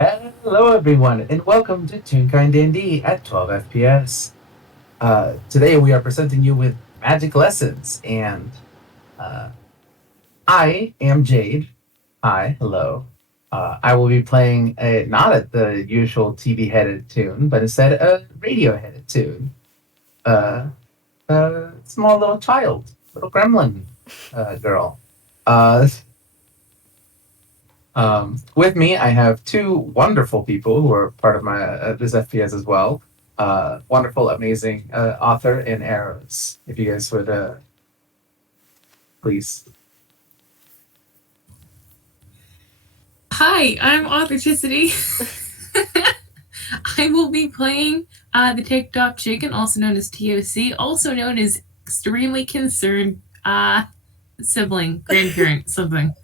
Hello, everyone, and welcome to Toonkind DnD at 12 FPS. Today we are presenting you with magic lessons, and uh, I am Jade. Hi, hello. I will be playing not at the usual TV-headed tune, but instead a radio-headed tune. Uh, a small little child, little gremlin girl. Uh, with me, I have two wonderful people who are part of my this FPS as well. Wonderful, amazing author in Arrows. If you guys would please. Hi, I'm Authenticity. I will be playing the TikTok chicken, also known as TOC, also known as extremely concerned sibling, grandparent, something.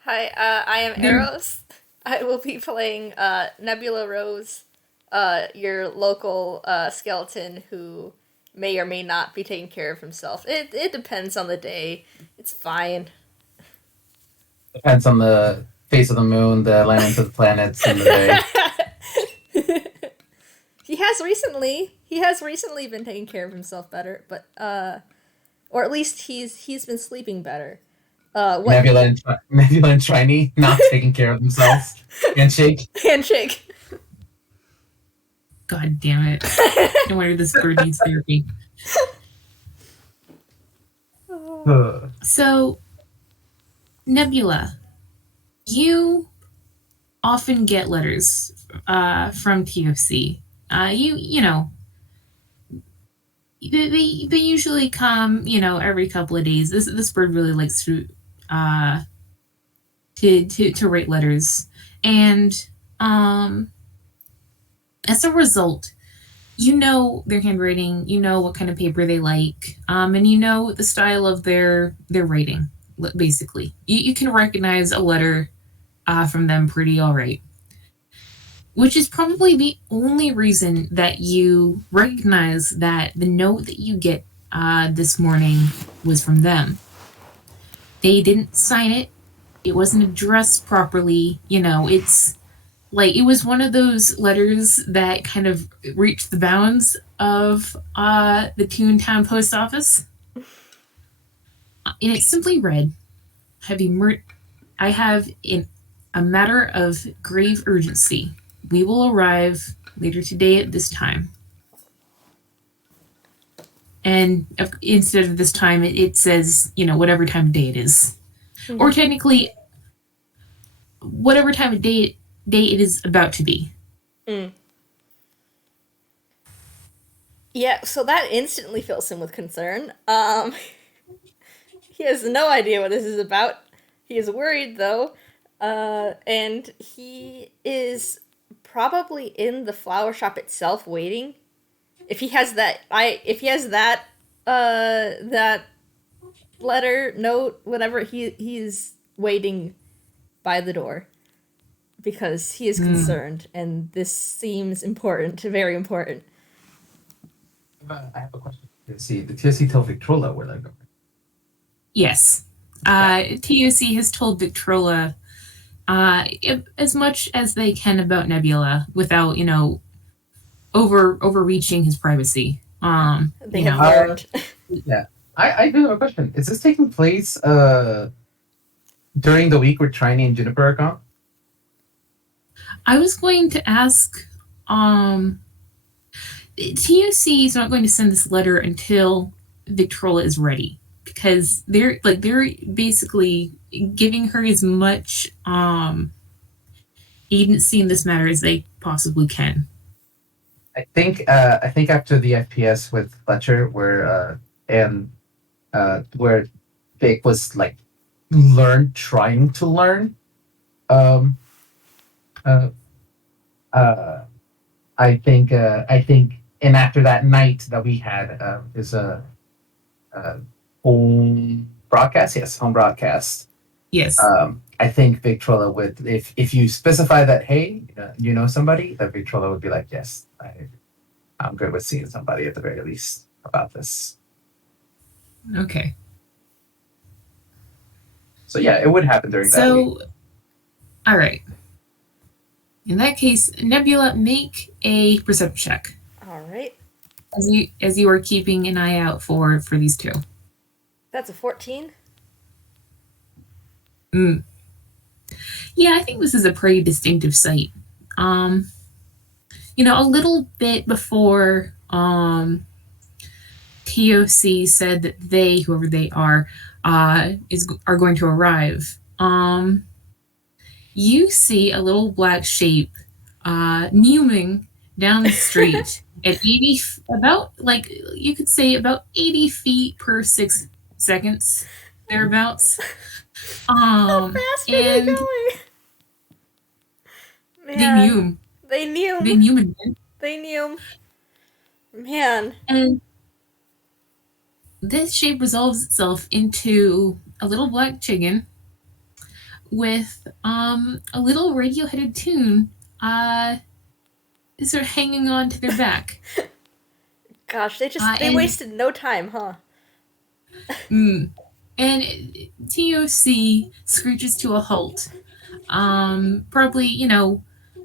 Hi, I am They're Eros. I will be playing Nebula Rose, your local skeleton who may or may not be taking care of himself. It depends on the day. It's fine. Depends on the face of the moon, the alignment of the planets, and the day. He has recently been taking care of himself better, but or at least he's been sleeping better. What Nebula and Shiny not taking care of themselves. Handshake. handshake? God damn it. No wonder this bird needs therapy. So, Nebula, you often get letters from TOC. They usually come, every couple of days. This bird really likes uh, to write letters, and um, as a result, you know their handwriting, you know what kind of paper they like, and you know the style of their writing. Basically, you can recognize a letter from them pretty all right, which is probably the only reason that you recognize that the note that you get this morning was from them. They didn't sign it. It wasn't addressed properly. It's like it was one of those letters that kind of reached the bounds of the Toontown post office. And it simply read, "Have you I have in a matter of grave urgency. We will arrive later today at this time." And instead of this time, it says, whatever time of day it is. Or technically, whatever time of day it is about to be. Mm. Yeah, so that instantly fills him with concern. He has no idea what this is about. He is worried though, and he is probably in the flower shop itself waiting. If he has that letter note whatever he's waiting by the door because he is Mm. concerned and this seems important, very important. I have a question. TOC. The TOC tell Victrola where they're going. Yes. TOC has told Victrola as much as they can about Nebula without, overreaching his privacy. They have learned. Yeah. I do have a question. Is this taking place during the week where Trini and Juniper are gone? I was going to ask, um, TOC is not going to send this letter until Victrola is ready because they're basically giving her as much agency in this matter as they possibly can. I think after the FPS with Fletcher where Vic was like trying to learn. Um uh uh I think and after that night that we had is a home broadcast, yes, home broadcast. Yes. I think Victrola would, if you specify that, hey, you know somebody, that Victrola would be like, yes, I'm good with seeing somebody at the very least about this. Okay. So yeah, it would happen during that week. So, all right. In that case, Nebula, make a perception check All right. as you are keeping an eye out for these two. That's a 14. Mm. Yeah, I think this is a pretty distinctive sight. Um, a little bit before TOC said that they, whoever they are going to arrive. You see a little black shape mewing down the street at 80, about, like, you could say about 80 feet per 6 seconds, thereabouts. How fast are they And going? they Man, mew. they knew. They mew again. They knew. Man. And this shape resolves itself into a little black chicken with a little radio-headed tune sort of hanging on to their back. Gosh, they wasted no time, huh? And TOC screeches to a halt. Probably,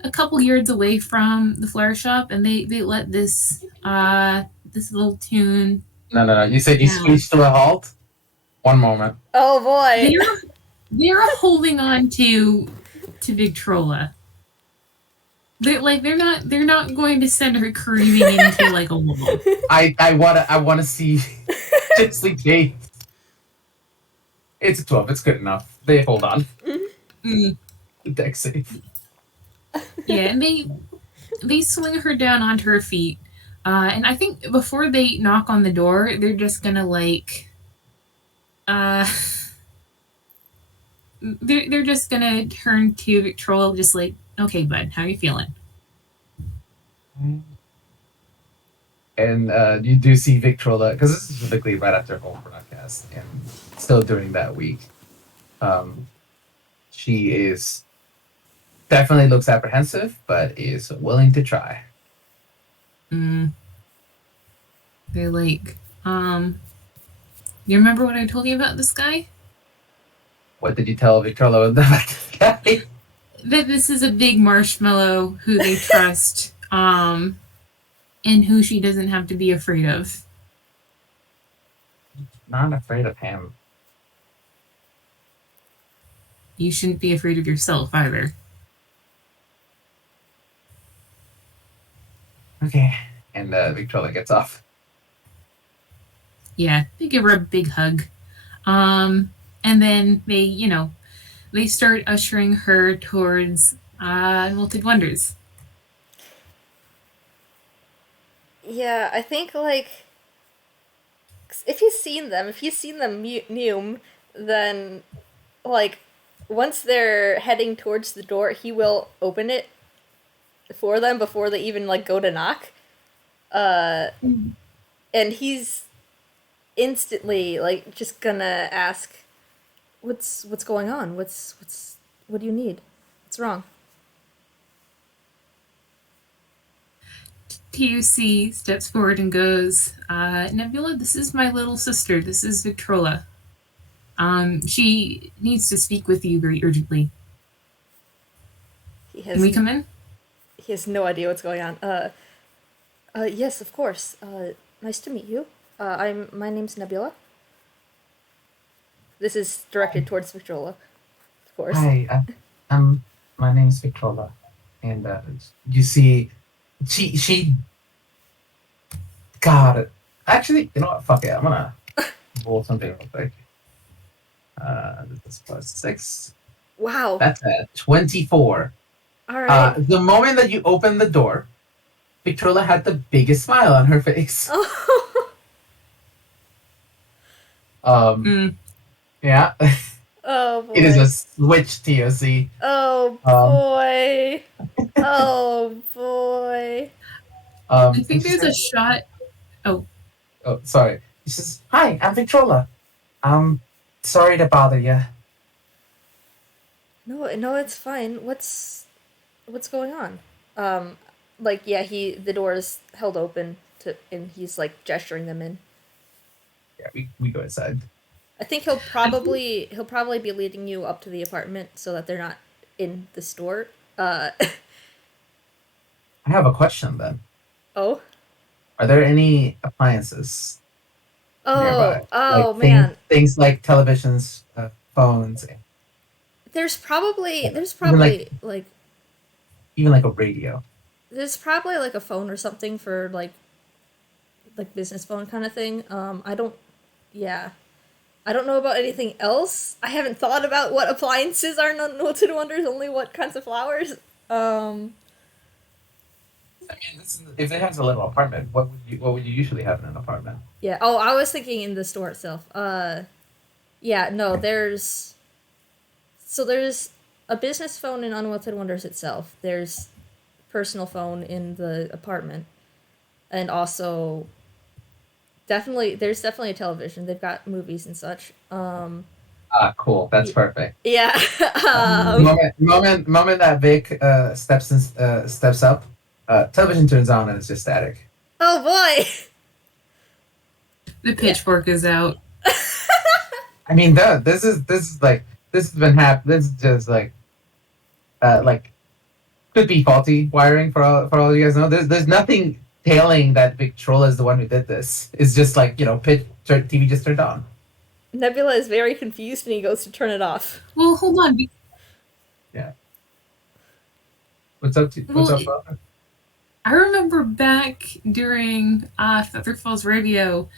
a couple yards away from the flower shop, and they let this little tune. No. You said you screeched to a halt? One moment. Oh boy. They're holding on to Victrola. They're not going to send her careening into like a wall. I wanna see Gypsy Jade. It's a 12, it's good enough. They hold on. Mm. Deck safe. Yeah, and they swing her down onto her feet. And I think before they knock on the door, they're just gonna they're just gonna turn to Victrola, just like, okay, bud, how you feeling? And you do see Victrola, because this is typically right after home broadcast, and still during that week. She is definitely looks apprehensive, but is willing to try. They're like, you remember what I told you about this guy? What did you tell Victrola about this guy? That this is a big marshmallow who they trust, and who she doesn't have to be afraid of. Not afraid of him. You shouldn't be afraid of yourself either. Okay. And Victrola gets off. Yeah, they give her a big hug. And then they start ushering her towards Melted Wonders. Yeah, I think, like, if you've seen them Neum, then, like, once they're heading towards the door, he will open it for them before they even, like, go to knock. And he's instantly, like, just gonna ask, what's going on? What do you need? What's wrong? TUC steps forward and goes, Nebula, this is my little sister. This is Victrola. She needs to speak with you very urgently. Can we come in? He has no idea what's going on. Yes, of course. Nice to meet you. My name's Nebula. This is directed towards Victrola, of course. Hi, my name's Victrola, and you see, she got it. Actually, you know what? Fuck it. I'm gonna roll something real quick. This is +6. Wow. That's a 24. All right. The moment that you opened the door, Victrola had the biggest smile on her face. Yeah. Oh boy. It is a switch, TOC. Oh boy. Oh boy. I think there's a shot. Oh, sorry. He says, "Hi, I'm Victrola. Sorry to bother you." No, it's fine. What's going on? Like, yeah, the door is held open and he's like gesturing them in. Yeah, we go inside. I think he'll probably be leading you up to the apartment so that they're not in the store. I have a question then. Oh. Are there any appliances nearby? Oh Like things, man. things like televisions, phones, There's even probably like a radio. there's probably like a phone or something for like business phone kind of thing. I don't. Yeah. I don't know about anything else. I haven't thought about what appliances are noted wonders. Only what kinds of flowers. Um. I mean, if it has a little apartment, what would you usually have in an apartment? Yeah. Oh, I was thinking in the store itself. Yeah. No. There's a business phone in Unwanted Wonders itself. There's personal phone in the apartment, and also there's definitely a television. They've got movies and such. Ah, cool. That's perfect. Yeah. The moment that Vic steps up, television turns on and it's just static. Oh boy. The pitchfork is out. I mean, this has been This is just like could be faulty wiring for all you guys know. There's nothing tailing that Victrola is the one who did this. It's just like TV just turned on. Nebula is very confused and he goes to turn it off. Well, hold on. Yeah. What's up? Brother? I remember back during Feather Falls Radio,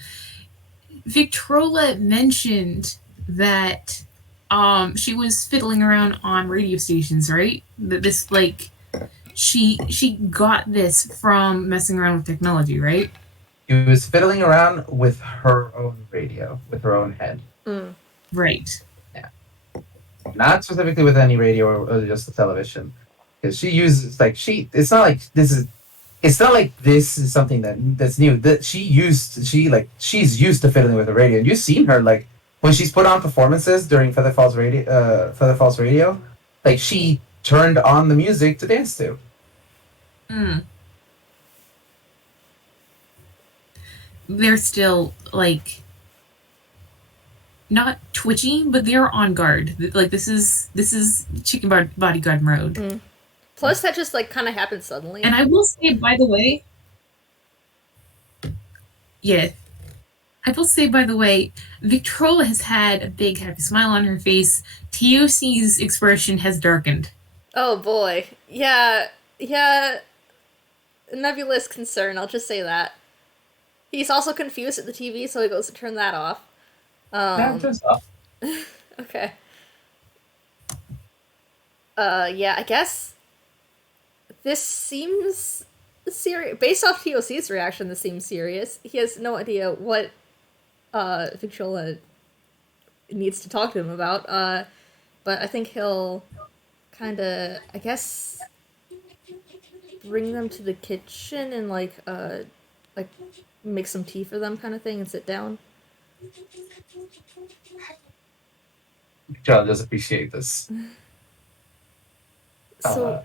Victrola mentioned that she was fiddling around on radio stations, right? That this she got this from messing around with technology, right? She was fiddling around with her own radio, with her own head. Mm. Right. Yeah. Not specifically with any radio or just the television, because she uses It's not like this is. It's not like this is something that's new. That she's used to fiddling with the radio, and you've seen her when she's put on performances during Feather Falls Radio, like she turned on the music to dance to. Mm. They're still not twitchy, but they're on guard. Like this is chicken bodyguard mode. Mm. Plus, that just kind of happened suddenly. And I will say, by the way, Victrola has had a big happy smile on her face. TOC's expression has darkened. Oh boy, yeah. Nebula's concern. I'll just say that. He's also confused at the TV, so he goes to turn that off. Turns off. Okay. Yeah, I guess this seems serious. Based off TOC's reaction, this seems serious. He has no idea what Victrola needs to talk to him about. But I think he'll kind of, I guess, bring them to the kitchen and make some tea for them, kind of thing, and sit down. John does appreciate this. So,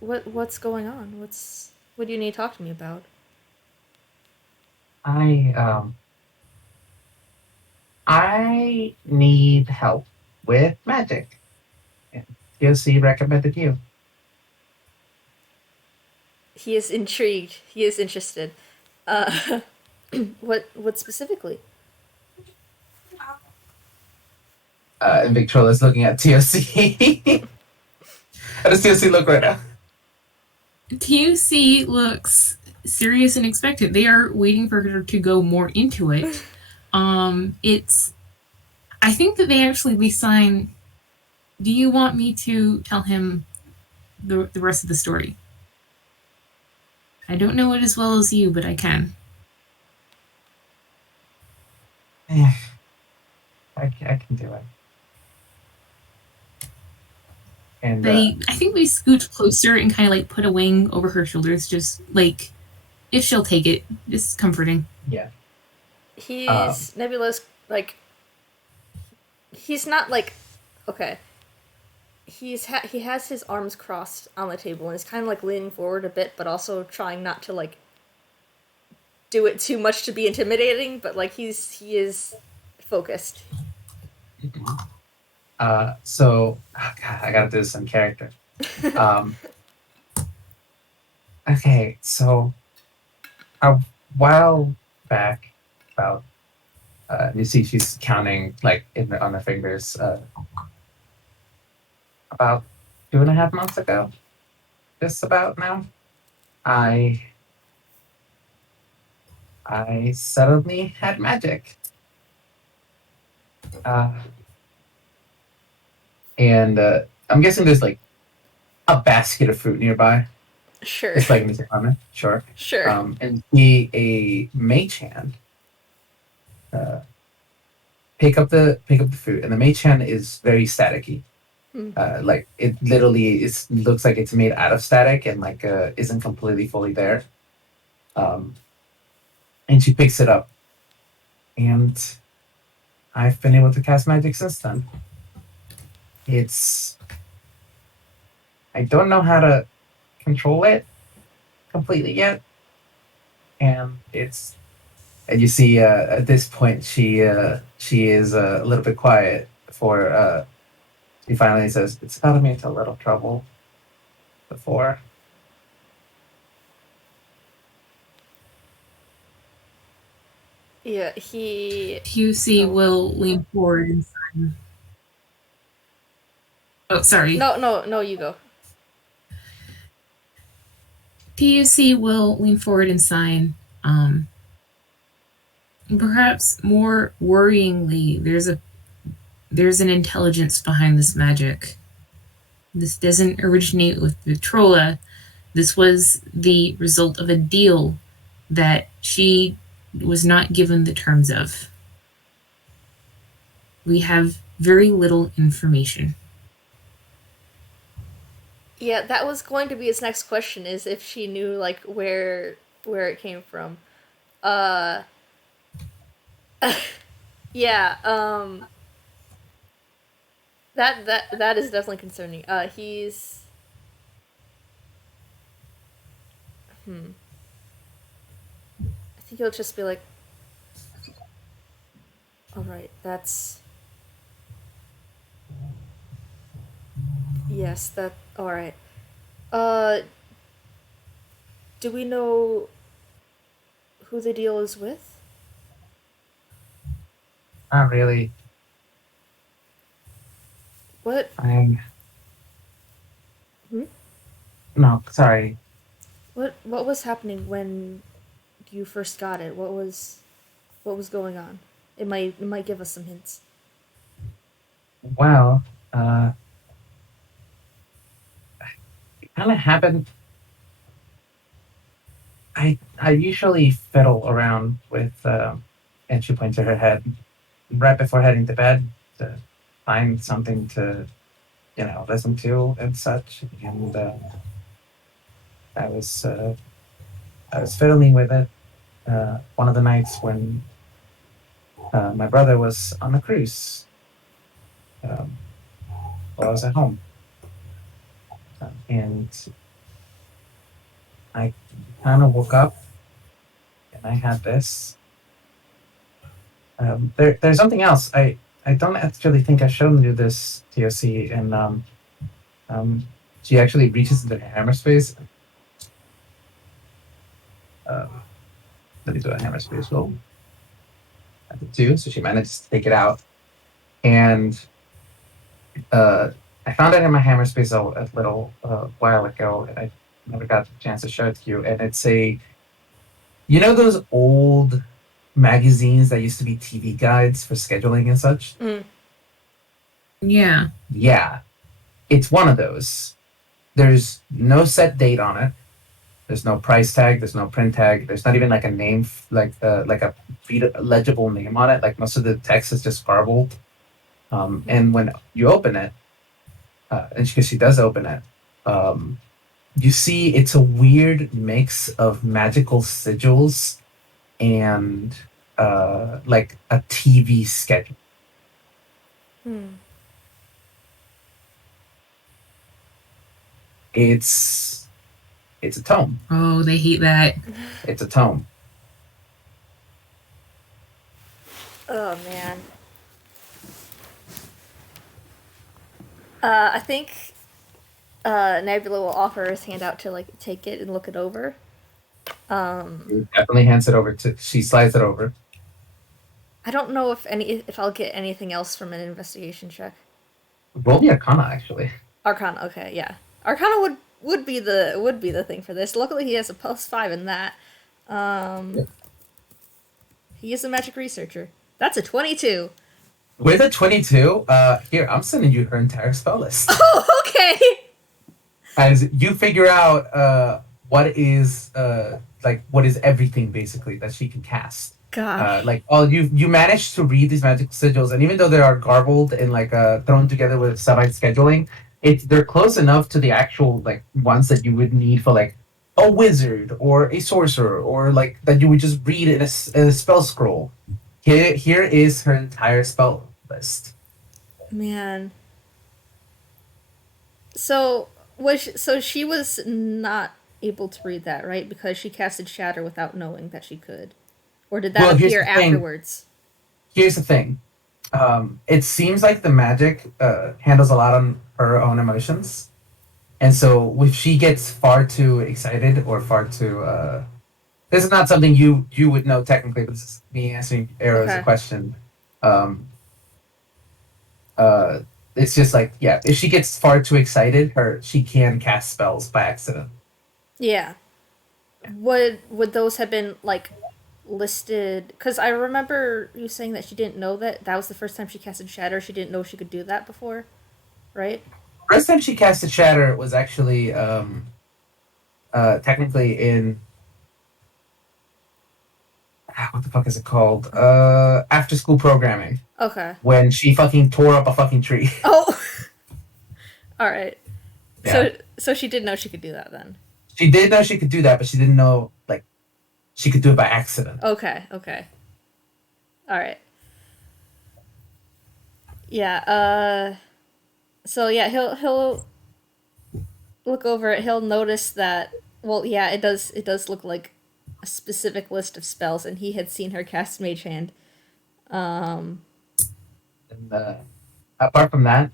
what's going on? What do you need to talk to me about? I need help with magic. And TOC recommended you. He is intrigued. He is interested. What specifically? And Victrola's looking at TOC. How does TOC look right now? TOC looks serious and expectant. They are waiting for her to go more into it. I think that they actually sign. Do you want me to tell him the rest of the story? I don't know it as well as you, but I can. Yeah, I can do it. And I think they scoot closer and kind of put a wing over her shoulders, just if she'll take it, just comforting. Yeah. He's Nebula's he's not okay. He has his arms crossed on the table and is kind of leaning forward a bit, but also trying not to do it too much to be intimidating. But he is focused. So, God, I gotta do this in character. Okay, so a while back, about you see she's counting like on her fingers. About 2.5 months ago, just about now, I I suddenly had magic. Uh, and I'm guessing there's like a basket of fruit nearby, Sure. just like in this apartment. Sure. Sure. And see a mage hand uh, pick up the fruit, and the mage hand is very staticky. Hmm. Like it literally looks like it's made out of static and like isn't completely fully there. Um, and she picks it up, and I've been able to cast magic since then. It's I don't know how to control it completely yet, and you see at this point she is a little bit quiet before she finally says it's gotten me into a little trouble before. Yeah, he. QC Oh. will lean forward and sign. Oh, sorry. No, no, no, you go. PUC will lean forward and sign. Perhaps more worryingly, there's an intelligence behind this magic. This doesn't originate with Victrola. This was the result of a deal that she was not given the terms of. We have very little information. Yeah, that was going to be his next question, is if she knew like where it came from. Uh yeah, that is definitely concerning. He's I think he'll just be like, all right, that's yes, that all right. Uh do we know who the deal is with? Not really. What? I'm Hmm? no sorry. What was happening when you first got it? What was going on? It might give us some hints. Well, uh, it kind of happened. I usually fiddle around with, and she points to her head right before heading to bed to find something to listen to and such. And I was uh, I was fiddling with it one of the nights when my brother was on a cruise um, while I was at home, and I kind of woke up and I had this. There's something else. I don't actually think I've shown you this TOC, and um, she actually reaches into her hammer space. Um, Let me do a hammer space roll at the two, so she manages to take it out, and uh, I found it in my hammer space a little while ago, and I never got the chance to show it to you. And it's those old magazines that used to be TV guides for scheduling and such. Mm. Yeah. Yeah, it's one of those. There's no set date on it. There's no price tag. There's no print tag. There's not even like a name, like a legible name on it. Like most of the text is just garbled. And when you open it, and because she does open it, um, you see it's a weird mix of magical sigils and like a TV schedule. Hmm. It's it's a tome. Oh, they hate that. It's a tome. Oh man. I think Nebula will offer his hand out to like take it and look it over. He definitely hands it over to. She slides it over. I don't know if I'll get anything else from an investigation check. Roll me Arcana, actually. Arcana, okay, yeah. Arcana would be the thing for this. Luckily, he has a +5 in that. He is a magic researcher. That's a 22. With a 22, here, I'm sending you her entire spell list. Oh, okay. As you figure out what is everything basically that she can cast. Gosh. You managed to read these magic sigils, and even though they are garbled and thrown together with Sabite scheduling, they're close enough to the actual like ones that you would need for like a wizard or a sorcerer or like that you would just read in a spell scroll. Here is her entire spell list. Man. So she was not able to read that, right? Because she casted Shatter without knowing that she could. Or did that appear afterwards? Here's the thing. It seems like the magic handles a lot on her own emotions. And so if she gets far too excited or far too this is not something you would know technically, but this is me answering Arrow's question. It's just like, yeah, if she gets far too excited, she can cast spells by accident. Yeah. Would those have been like listed? Because I remember you saying that she didn't know that was the first time she casted Shatter. She didn't know she could do that before, right? First time she casted Shatter was actually technically in what the fuck is it called? After school programming. Okay. When she fucking tore up a fucking tree. Oh. All right. Yeah. So she did know she could do that then. She did know she could do that, but she didn't know like she could do it by accident. Okay. All right. Yeah, so yeah, he'll look over it. He'll notice that, well, yeah, it does look like a specific list of spells, and he had seen her cast Mage Hand. And, apart from that,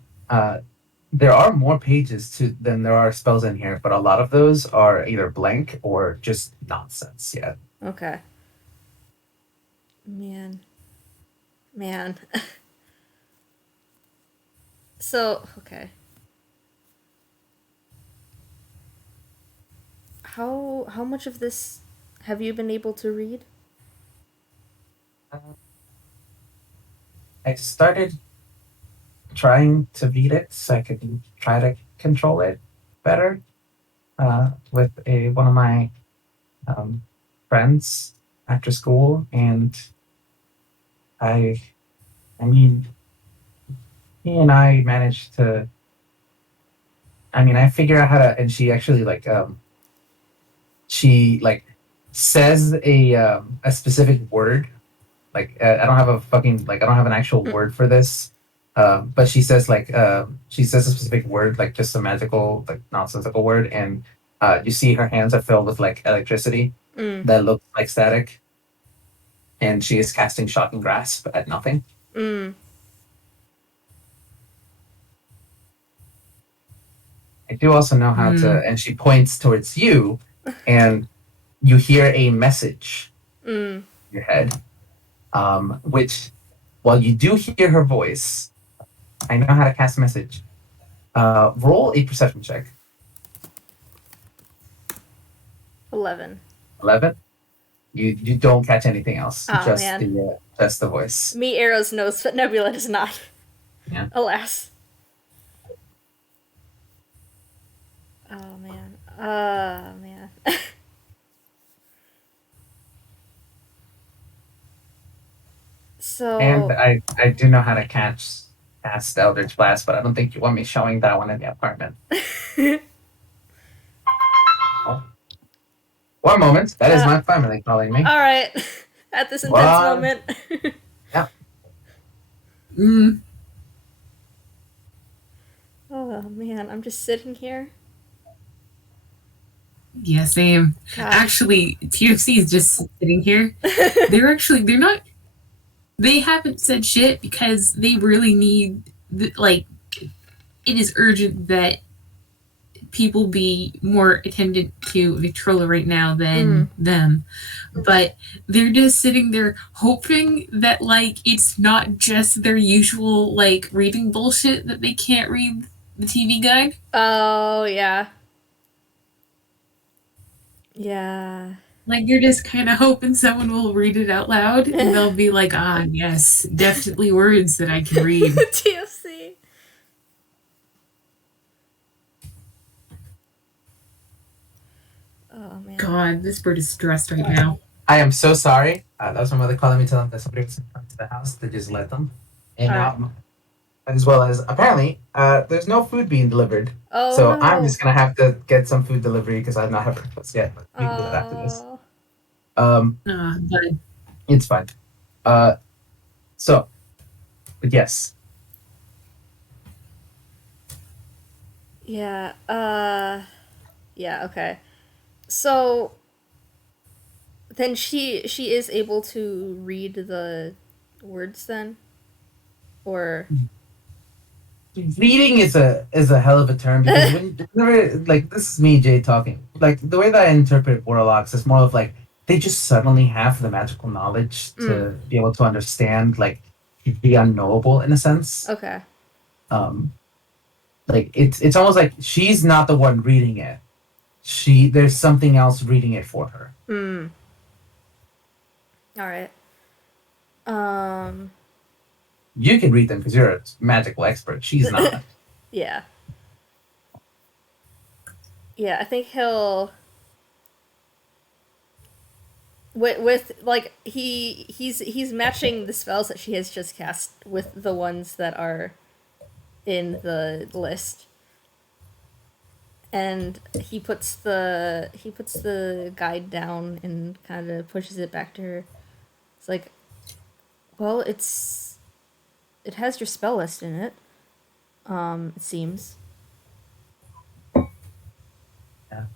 there are more pages than there are spells in here, but a lot of those are either blank or just nonsense. Yeah. Okay. Man. So, okay. How much of this have you been able to read? I started trying to read it so I could try to control it better with one of my friends after school, and I mean, he and I managed to. I mean, I figure out how to, and she actually she says a specific word. I don't have I don't have an actual word for this. But she says she says a specific word, like just a magical, like nonsensical word, and you see her hands are filled with like electricity that looks like static, and she is casting Shocking Grasp at nothing. I do also know how to, and she points towards you, and you hear a message in your head, which, while you do hear her voice, I know how to cast a message. Roll a perception check. 11. 11? You don't catch anything else. Oh, just man. just the voice. Me, Arrows knows, but Nebula does not. Yeah. Alas. Oh, man. Man. So. And I do know how to cast Eldritch Blast, but I don't think you want me showing that one in the apartment. Oh. One moment. That is my family calling me. All right. At this intense moment. Yeah. Oh, man. I'm just sitting here. Yeah, same. Gosh. Actually, TFC is just sitting here. They're not. They haven't said shit because they really need, it is urgent that people be more attendant to Victrola right now than them, but they're just sitting there hoping that like it's not just their usual like reading bullshit that they can't read the TV guide. Oh, yeah. Yeah. Like you're just kind of hoping someone will read it out loud and they'll be like, ah, yes, definitely words that I can read. TFC. Oh, man. God, this bird is stressed right now. I am so sorry. That was my mother calling me, telling me that somebody was coming to the house. They just let them. And now, as well as apparently, there's no food being delivered. Oh, so no. I'm just gonna have to get some food delivery because I've not had breakfast yet. But we can do that after this. But It's fine. But yes. Yeah. Yeah. Okay. So then she is able to read the words then, or Reading is a hell of a term because whenever like this is me, Jade, talking. Like the way that I interpret warlocks is more of like they just suddenly have the magical knowledge to be able to understand like the unknowable in a sense. Okay. Like it's almost like she's not the one reading it. There's something else reading it for her. All right. You can read them because you're a magical expert. She's not. Yeah. Yeah, I think he'll with like he's matching the spells that she has just cast with the ones that are in the list. And he puts the guide down and kind of pushes it back to her. It's like, well, it has your spell list in it. It seems. Yeah.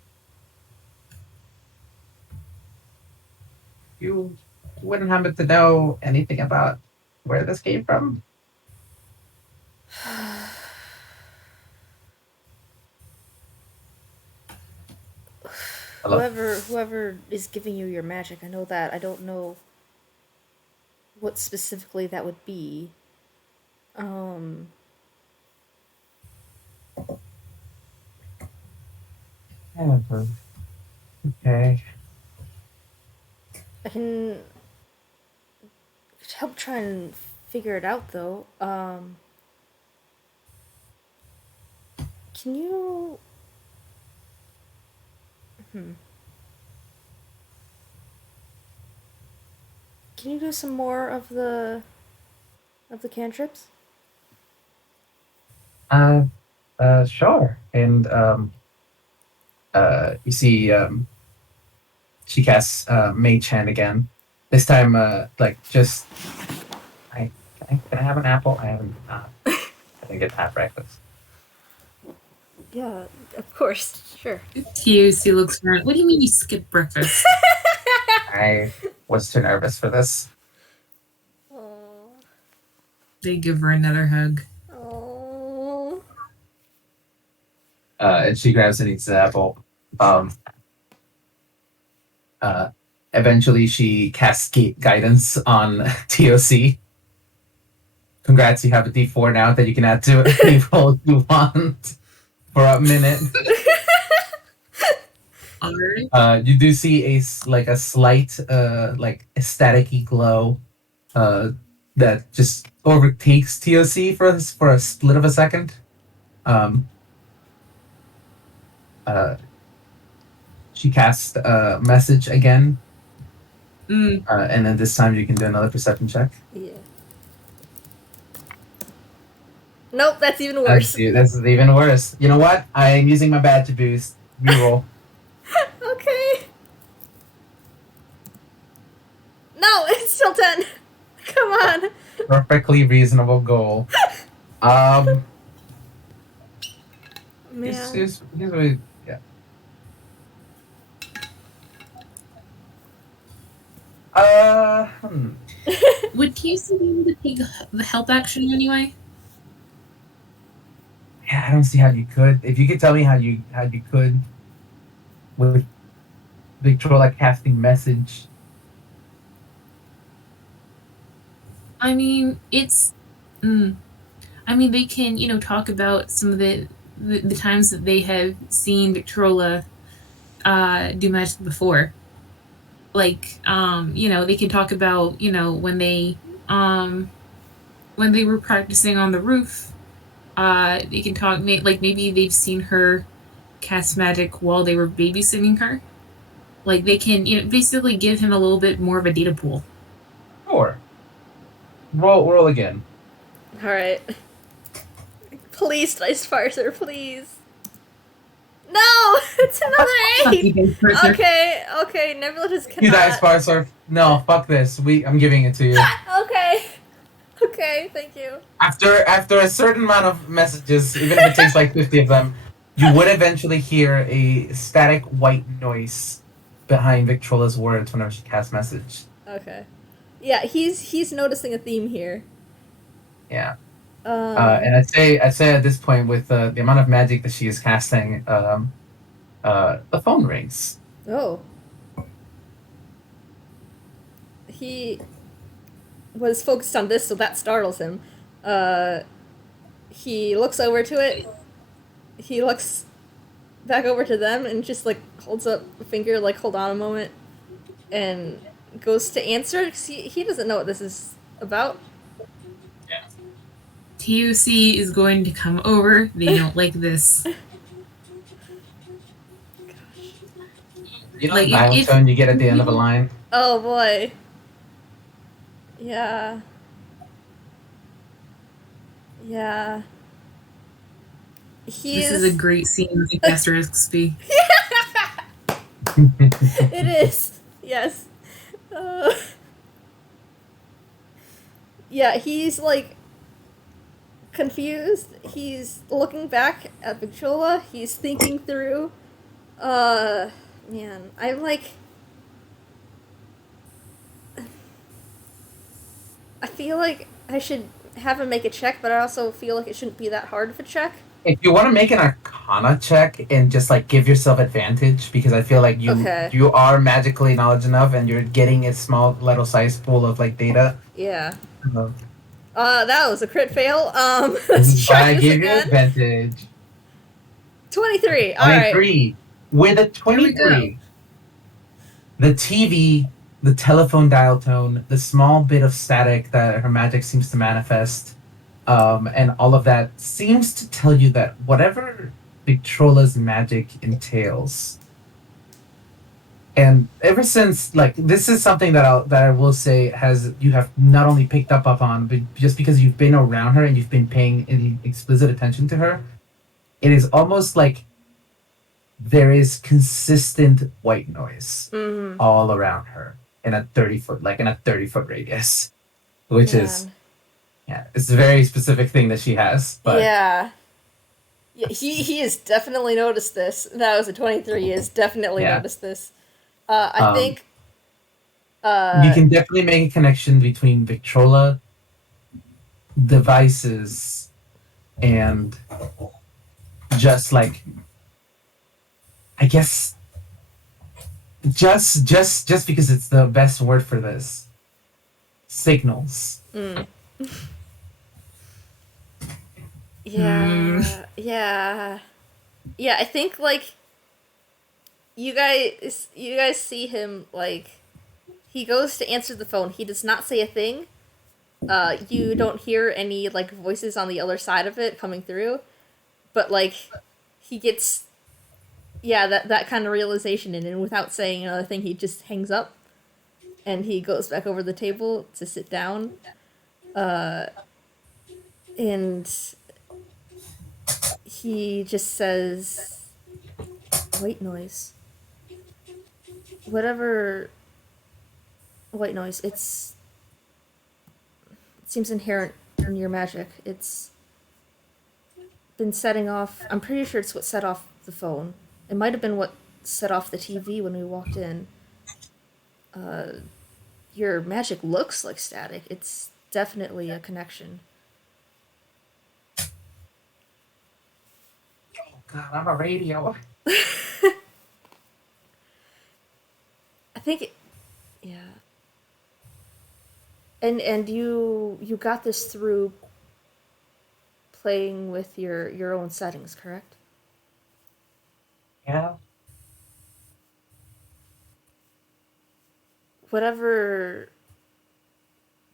You wouldn't happen to know anything about where this came from? Hello? Whoever is giving you your magic, I know that. I don't know what specifically that would be. Okay. I can help try and figure it out, though. Can you... Can you do some more of the cantrips? Sure. And you see she casts Mage Hand again. This time like just can I have an apple? I haven't I didn't get to have breakfast. Yeah, of course. Sure. TUC looks around. What do you mean you skipped breakfast? I was too nervous for this. Oh. They give her another hug. Oh. And she grabs and eats the apple. Eventually she casts guidance on TOC. Congrats, you have a D4 now that you can add to any roll you want for a minute. You do see a slight like staticky glow that just overtakes TOC for a split of a second. She casts a message again. And then this time you can do another perception check. Yeah. Nope, that's even worse. That's even worse. You know what? I am using my badge to boost. Reroll. Okay. No, it's still 10. Come on. Perfectly reasonable goal. Man. Here's what we, yeah. Would TUC be able to take the help action anyway? Yeah, I don't see how you could. If you could tell me how you could with Victrola casting message. I mean, it's. Mm, I mean, they can, talk about some of the times that they have seen Victrola do magic before. Like, they can talk about, um, when they were practicing on the roof. They can talk, like maybe they've seen her cast magic while they were babysitting her. Like they can, basically give him a little bit more of a data pool. Sure. Roll again. All right. Please, Dice Parser, please. No, it's another 8. Okay, Nebula just cannot. You Dice Parser. No, fuck this. I'm giving it to you. Okay, thank you. After a certain amount of messages, even if it takes like 50 of them, you would eventually hear a static white noise behind Victrola's words whenever she casts message. Okay. Yeah, he's noticing a theme here. Yeah. And I'd say at this point, with the amount of magic that she is casting, the phone rings. Oh. He was focused on this, so that startles him. He looks over to it. He looks back over to them and just like holds up a finger, like hold on a moment, and goes to answer because he doesn't know what this is about. TUC is going to come over. They don't like this. You know, like, the dial tone you get at the end of a line? Oh boy. Yeah. This is a great scene with Asterisk Speak. It is. Yes. Yeah, he's like confused. He's looking back at Victrola. He's thinking through. Man, I'm like. I feel like I should have him make a check, but I also feel like it shouldn't be that hard of a check. If you want to make an Arcana check and just like give yourself advantage, because I feel like you are magically knowledgeable enough, and you're getting a small little size pool of like data. Yeah. That was a crit fail. Let's try this again. I give you advantage. 23. 23. With a 23, the TV, the telephone dial tone, the small bit of static that her magic seems to manifest, and all of that seems to tell you that whatever Victrola's magic entails, and ever since, like, this is something that I will say you have not only picked up on, but just because you've been around her and you've been paying explicit attention to her, it is almost like there is consistent white noise all around her in a 30-foot radius, which is, it's a very specific thing that she has. But yeah, he has definitely noticed this. That was a 23. He has definitely noticed this. I think you can definitely make a connection between Victrola devices and just like, I guess, just because it's the best word for this, signals. Yeah. I think like you guys see him, like, he goes to answer the phone. He does not say a thing. You don't hear any like voices on the other side of it coming through, but like he gets that kind of realization, and without saying another thing, he just hangs up and he goes back over the table to sit down, and he just says, white noise. Whatever white noise, it seems inherent in your magic. It's been setting off, I'm pretty sure it's what set off the phone. It might have been what set off the TV when we walked in. Your magic looks like static. It's definitely a connection. God, I'm a radio. I think, yeah. And you got this through playing with your own settings, correct? Yeah. Whatever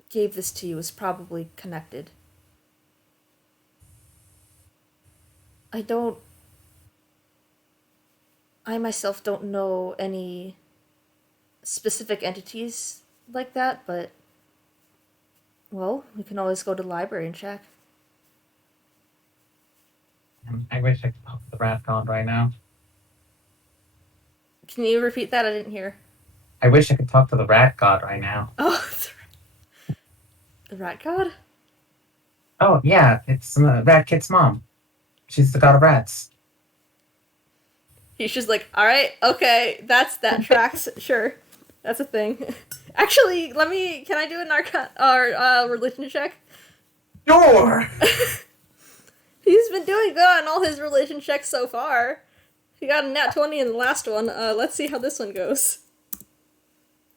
gave this to you is probably connected. I myself don't know any specific entities like that, but, well, we can always go to the library and check. I wish I could talk to the rat god right now. Can you repeat that? I didn't hear. I wish I could talk to the rat god right now. Oh, the rat god? Oh, yeah, it's Rat Kit's mom. She's the god of rats. He's just like, all right, okay, that tracks. Sure, that's a thing. Actually, can I do an religion check? Sure! He's been doing good on all his religion checks so far. He got a nat 20 in the last one. Let's see how this one goes.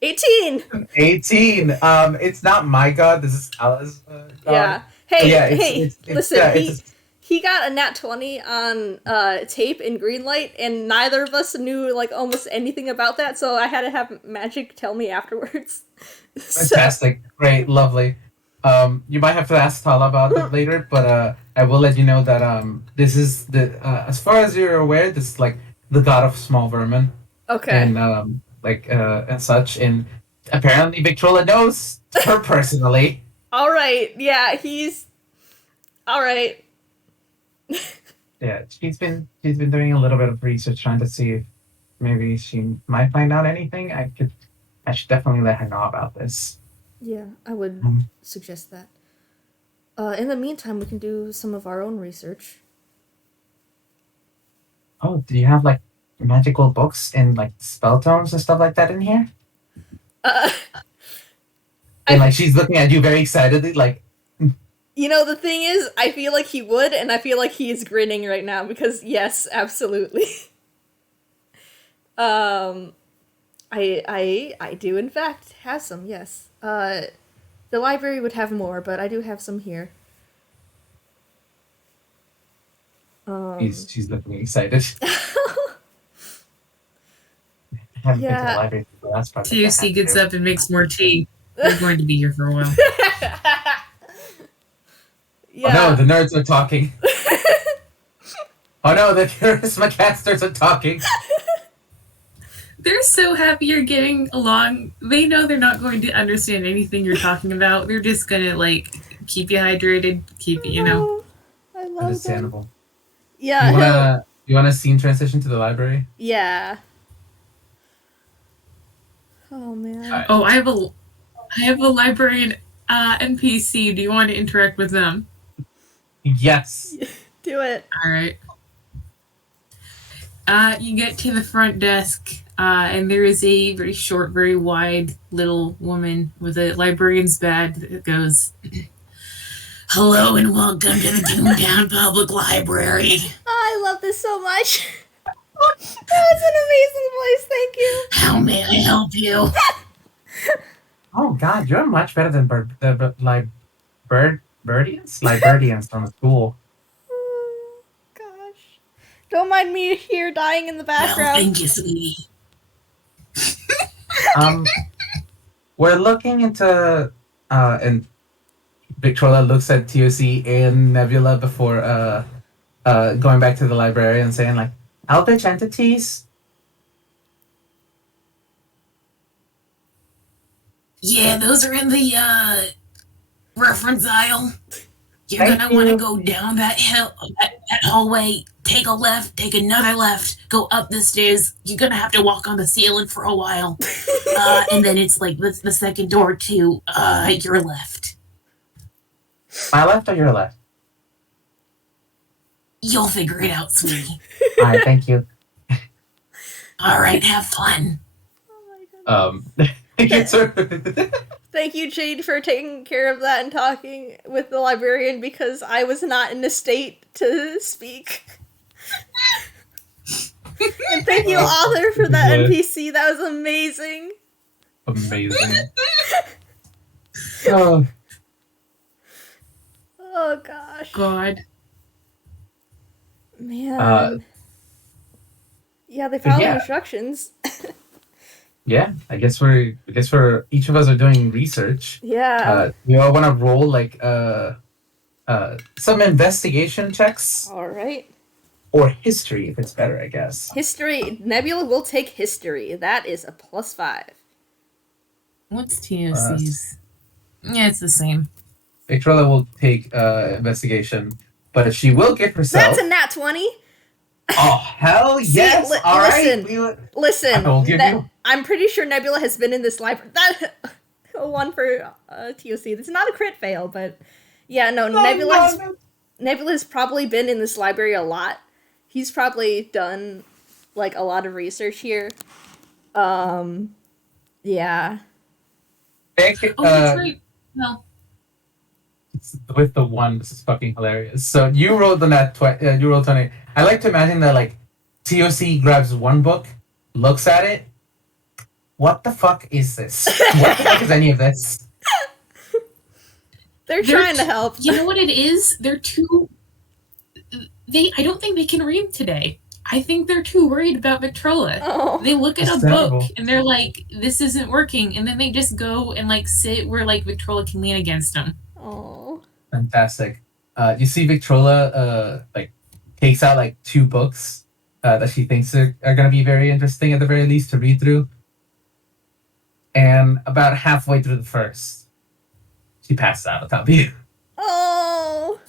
18! 18. It's not my god, this is Allah's god. Yeah. Hey, Yeah, listen, he got a nat 20 on tape in Greenlight, and neither of us knew, like, almost anything about that, so I had to have Magic tell me afterwards. Fantastic. Great. Lovely. You might have to ask Tala about it later, but I will let you know that this is as far as you're aware, this is like the god of small vermin. Okay. And and such, and apparently Victrola knows her personally. All right. Yeah, he's all right. Yeah, she's been doing a little bit of research trying to see if maybe she might find out anything. I should definitely let her know about this. Yeah, I would suggest that. In the meantime, we can do some of our own research. Oh, do you have like magical books and like spell tomes and stuff like that in here? And like she's looking at you very excitedly, like. You know, the thing is, I feel like he would, and I feel like he is grinning right now because yes, absolutely. I do in fact have some. Yes. The library would have more, but I do have some here. She's looking excited. I haven't been to the library for the last part. TOC gets up and makes more tea. We're going to be here for a while. Yeah. Oh no, the nerds are talking. Oh no, the charisma casters are talking. They're so happy you're getting along. They know they're not going to understand anything you're talking about. They're just gonna like keep you hydrated, keep you know. I love Understandable. Them. Yeah. You wanna scene transition to the library? Yeah. Oh man. Oh, I have a librarian NPC. Do you want to interact with them? Yes. Do it. All right. You get to the front desk, and there is a very short, very wide little woman with a librarian's badge that goes, "Hello and welcome to the Toontown Public Library. Oh, I love this so much. That's an amazing voice. Thank you. How may I help you?" Oh God, you're much better than librarians from school. Oh, gosh. Don't mind me here dying in the Well, background. thank you, sweetie. We're looking into and Victrola looks at TOC and Nebula before going back to the library and saying like, "Eldritch entities." Yeah, those are in the reference aisle. You're Thank gonna want to you. go down that that hallway, take a left, take another left, go up the stairs. You're gonna have to walk on the ceiling for a while. And then it's like the second door to your left. My left or your left? You'll figure it out, sweetie. All right, thank you. All right, have fun. Oh my God. It's sort Thank you, Jade, for taking care of that and talking with the librarian because I was not in a state to speak. Thank you, author, for that NPC. That was amazing. Amazing. Oh, Oh gosh. God. Man. Yeah, they followed instructions. yeah. I guess we're each of us are doing research. Yeah. You all want to roll like some investigation checks All right. or history if it's better, I guess. History. Nebula will take history. That is a +5. What's TOC's? Yeah, it's the same. Victrola will take investigation, but she will give herself. That's a nat 20. Oh hell yes! All right. Listen. I'm pretty sure Nebula has been in this library. That a 1 for TOC. It's not a crit fail, but yeah, no. Nebula has probably been in this library a lot. He's probably done like a lot of research here. Yeah. That's right. No. With the 1, this is fucking hilarious. So you rolled the nat 20. You rolled 20. I like to imagine that like TOC grabs one book, looks at it. What the fuck is this? What the fuck is any of this? They're trying to help. You know what it is? They're too. I don't think they can read today. I think they're too worried about Victrola. Oh. They look at a book and they're like, "This isn't working," and then they just go and like sit where like Victrola can lean against them. Oh. Fantastic. You see Victrola like takes out like 2 books that she thinks are going to be very interesting at the very least to read through. And about halfway through the first, she passes out on top of you. Oh.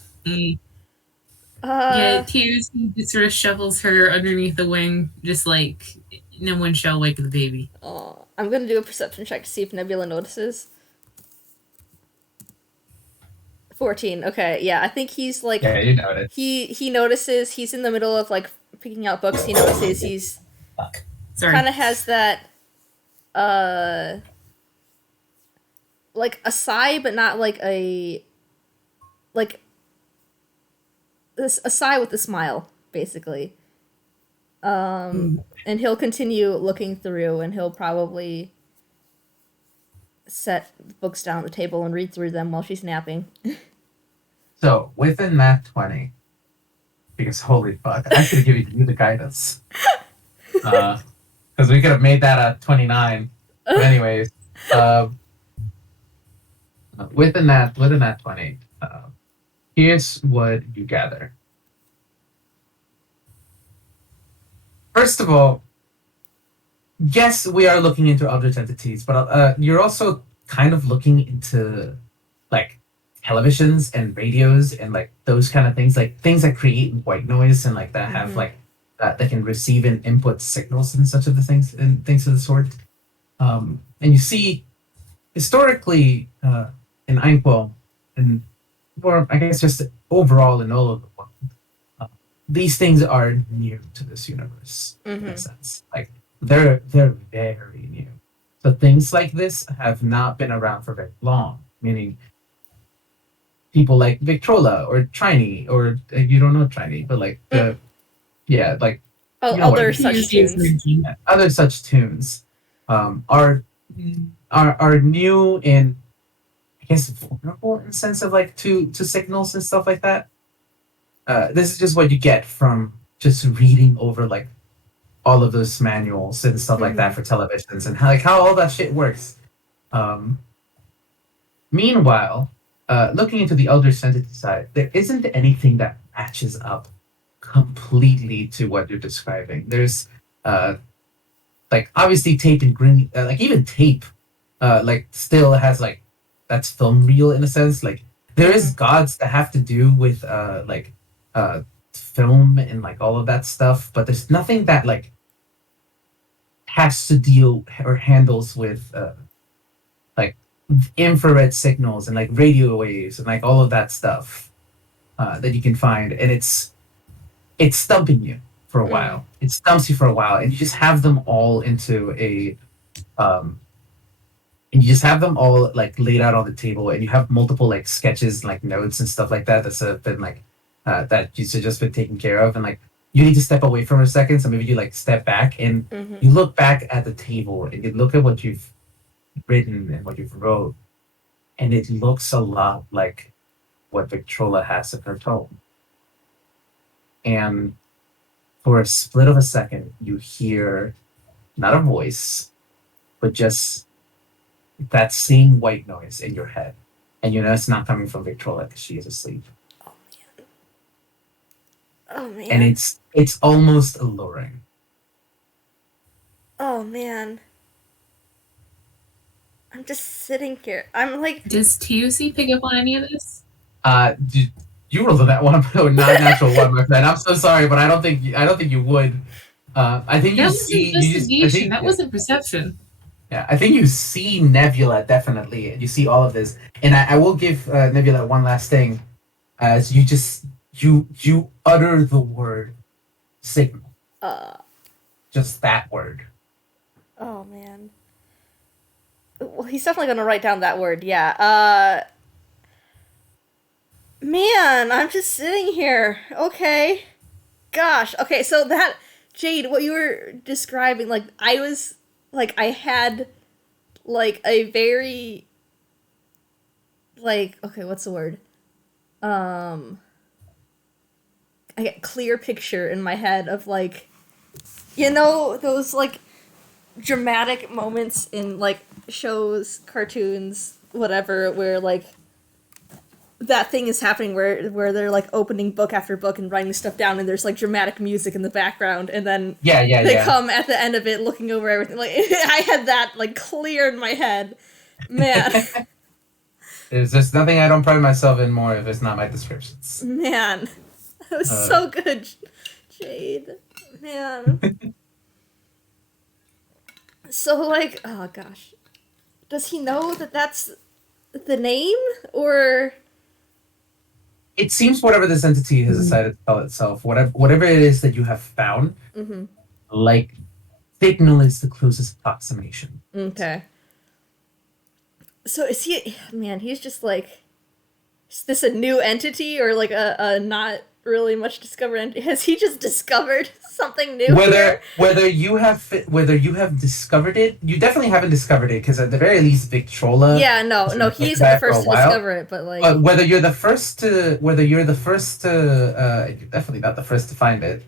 Yeah, Tears just sort of shovels her underneath the wing, just like no one shall wake the baby. Oh, I'm gonna do a perception check to see if Nebula notices. 14. Okay, yeah, I think he's like. Yeah, you know it. He notices. He's in the middle of like picking out books. He notices he's. Fuck. Sorry. Kind of has that. Like a sigh, but not like a. Like. A sigh with a smile, basically. And he'll continue looking through, and he'll probably set the books down on the table and read through them while she's napping. So, within that 20, because holy fuck, I should have given you the guidance. Because we could have made that a 29. But anyways, within that 20, here's what you gather. First of all, yes, we are looking into other entities, but you're also kind of looking into like televisions and radios and like those kind of things, like things that create white noise and like that have like that can receive and input signals and such of the things and things of the sort. And you see historically in Einquell and or I guess just overall in all of the world, these things are new to this universe in a sense. Like they're very new. So things like this have not been around for very long. Meaning, people like Victrola or Trini or you don't know Trini, but like like other such tunes. Other such tunes are new and I guess vulnerable in the sense of like to signals and stuff like that. This is just what you get from just reading over like all of those manuals and stuff like that for televisions and how all that shit works. Meanwhile, looking into the Elder Entity side, there isn't anything that matches up completely to what you're describing. There's like obviously tape and green, like even tape, like still has like that's film reel in a sense. Like there is gods that have to do with film and like all of that stuff, but there's nothing that like has to deal or handles with like infrared signals and like radio waves and like all of that stuff that you can find, and it's stumping you for a while. It stumps you for a while, and you just have them all into a and you just have them all like laid out on the table, and you have multiple like sketches, like notes and stuff like that that's been like that you've just been taken care of, and like you need to step away from a second. So maybe you like step back and Mm-hmm. you look back at the table and you look at what you've written and what you've wrote, and it looks a lot like what Victrola has in her tome. And for a split of a second, you hear not a voice, but just that same white noise in your head. And you know it's not coming from Victrola because she is asleep. Oh man. And it's almost alluring. Oh man. I'm just sitting here. I'm like, Does TUC pick up on any of this? You rolled that one, not natural one, my friend. I'm so sorry, but I don't think you would. I think That you was see. You just, I investigation. think, That wasn't perception. yeah, I think you see Nebula definitely. You see all of this, and I will give Nebula one last thing, as you just you utter the word signal, just that word. oh man. Well, he's definitely gonna write down that word. Yeah. Man, I'm just sitting here. Okay. Gosh. Okay. So that Jade, what you were describing, like I was, like I had, like a very, like okay, what's the word? I get clear picture in my head of like, you know, those like dramatic moments in like shows, cartoons, whatever, where like that thing is happening where they're like opening book after book and writing stuff down and there's like dramatic music in the background and then they come at the end of it looking over everything. Like I had that like clear in my head. Man. There's just nothing I don't pride myself in more if it's not my descriptions. Man. That was so good, Jade. Man. So, like, oh gosh. Does he know that that's the name? Or. It seems whatever this entity has decided to call itself, whatever it is that you have found, like, signal is the closest approximation. Okay. So is he. Man, he's just like. Is this a new entity or like a not really much discovered entity? Has he just discovered something new? Whether you have discovered it, you definitely haven't discovered it because at the very least Victrola. Yeah, no, he's the first to discover it, but like. But whether you're the first to, you're definitely not the first to find it,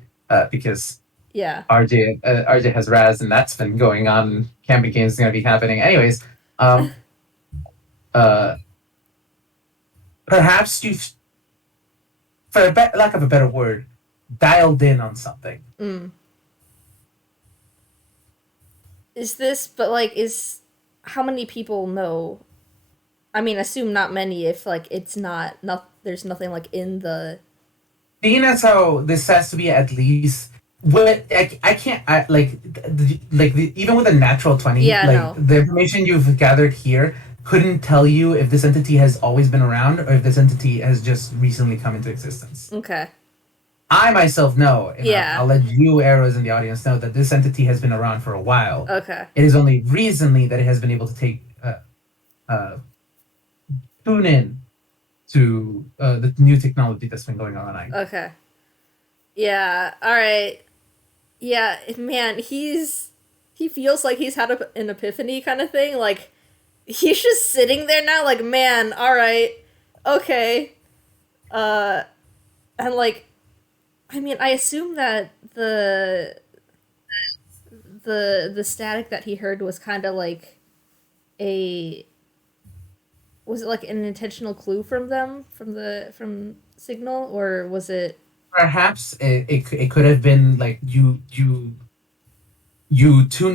because. Yeah. RJ has Raz, and that's been going on. Camping games is going to be happening, anyways. Perhaps you've, for lack of a better word, dialed in on something. Is this, but like, how many people know? I mean, assume not many if like it's not there's nothing like in the. Being as how this has to be at least. I can't even with a natural 20, the information you've gathered here couldn't tell you if this entity has always been around or if this entity has just recently come into existence. Okay. I myself know, and I'll let you, Arrows, in the audience know that this entity has been around for a while. Okay. It is only recently that it has been able to tune in to the new technology that's been going on. Okay. Yeah. All right. Yeah, man, he feels like he's had an epiphany kind of thing. Like, he's just sitting there now, like, man, all right, okay. And like, I mean, I assume that the static that he heard was kind of like was it like an intentional clue from them, from Signal, or was it? Perhaps it could have been like you tune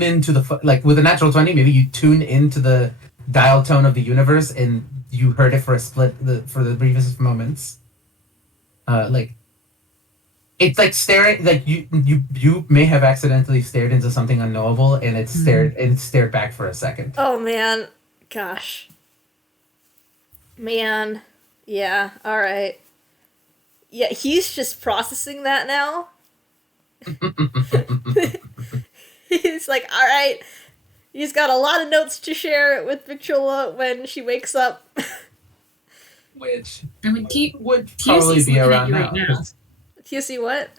into the like with a natural 20, maybe you tune into the dial tone of the universe and you heard it for a split for the briefest moments. Like it's like staring, like you may have accidentally stared into something unknowable and it stared back for a second. Oh man, gosh, man, yeah, all right. Yeah, he's just processing that now. He's like, all right. He's got a lot of notes to share with Victrola when she wakes up. Which I mean, would probably be around now. Do you see what?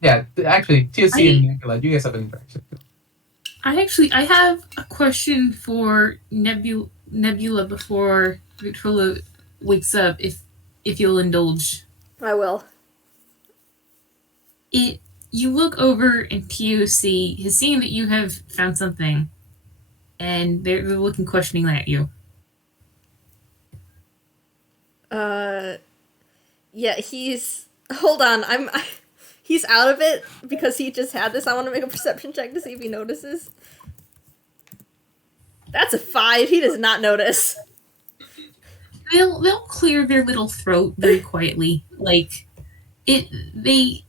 Yeah, actually, TOC and I Nebula, you guys have an interaction. I have a question for Nebula before Victrola wakes up, if you'll indulge. I will. It You look over and TOC has seen that you have found something, and they're looking questioningly at you. Uh, yeah, he's. Hold on, he's out of it because he just had this. I want to make a perception check to see if he notices. That's a 5. He does not notice. They'll clear their little throat very quietly. Like it they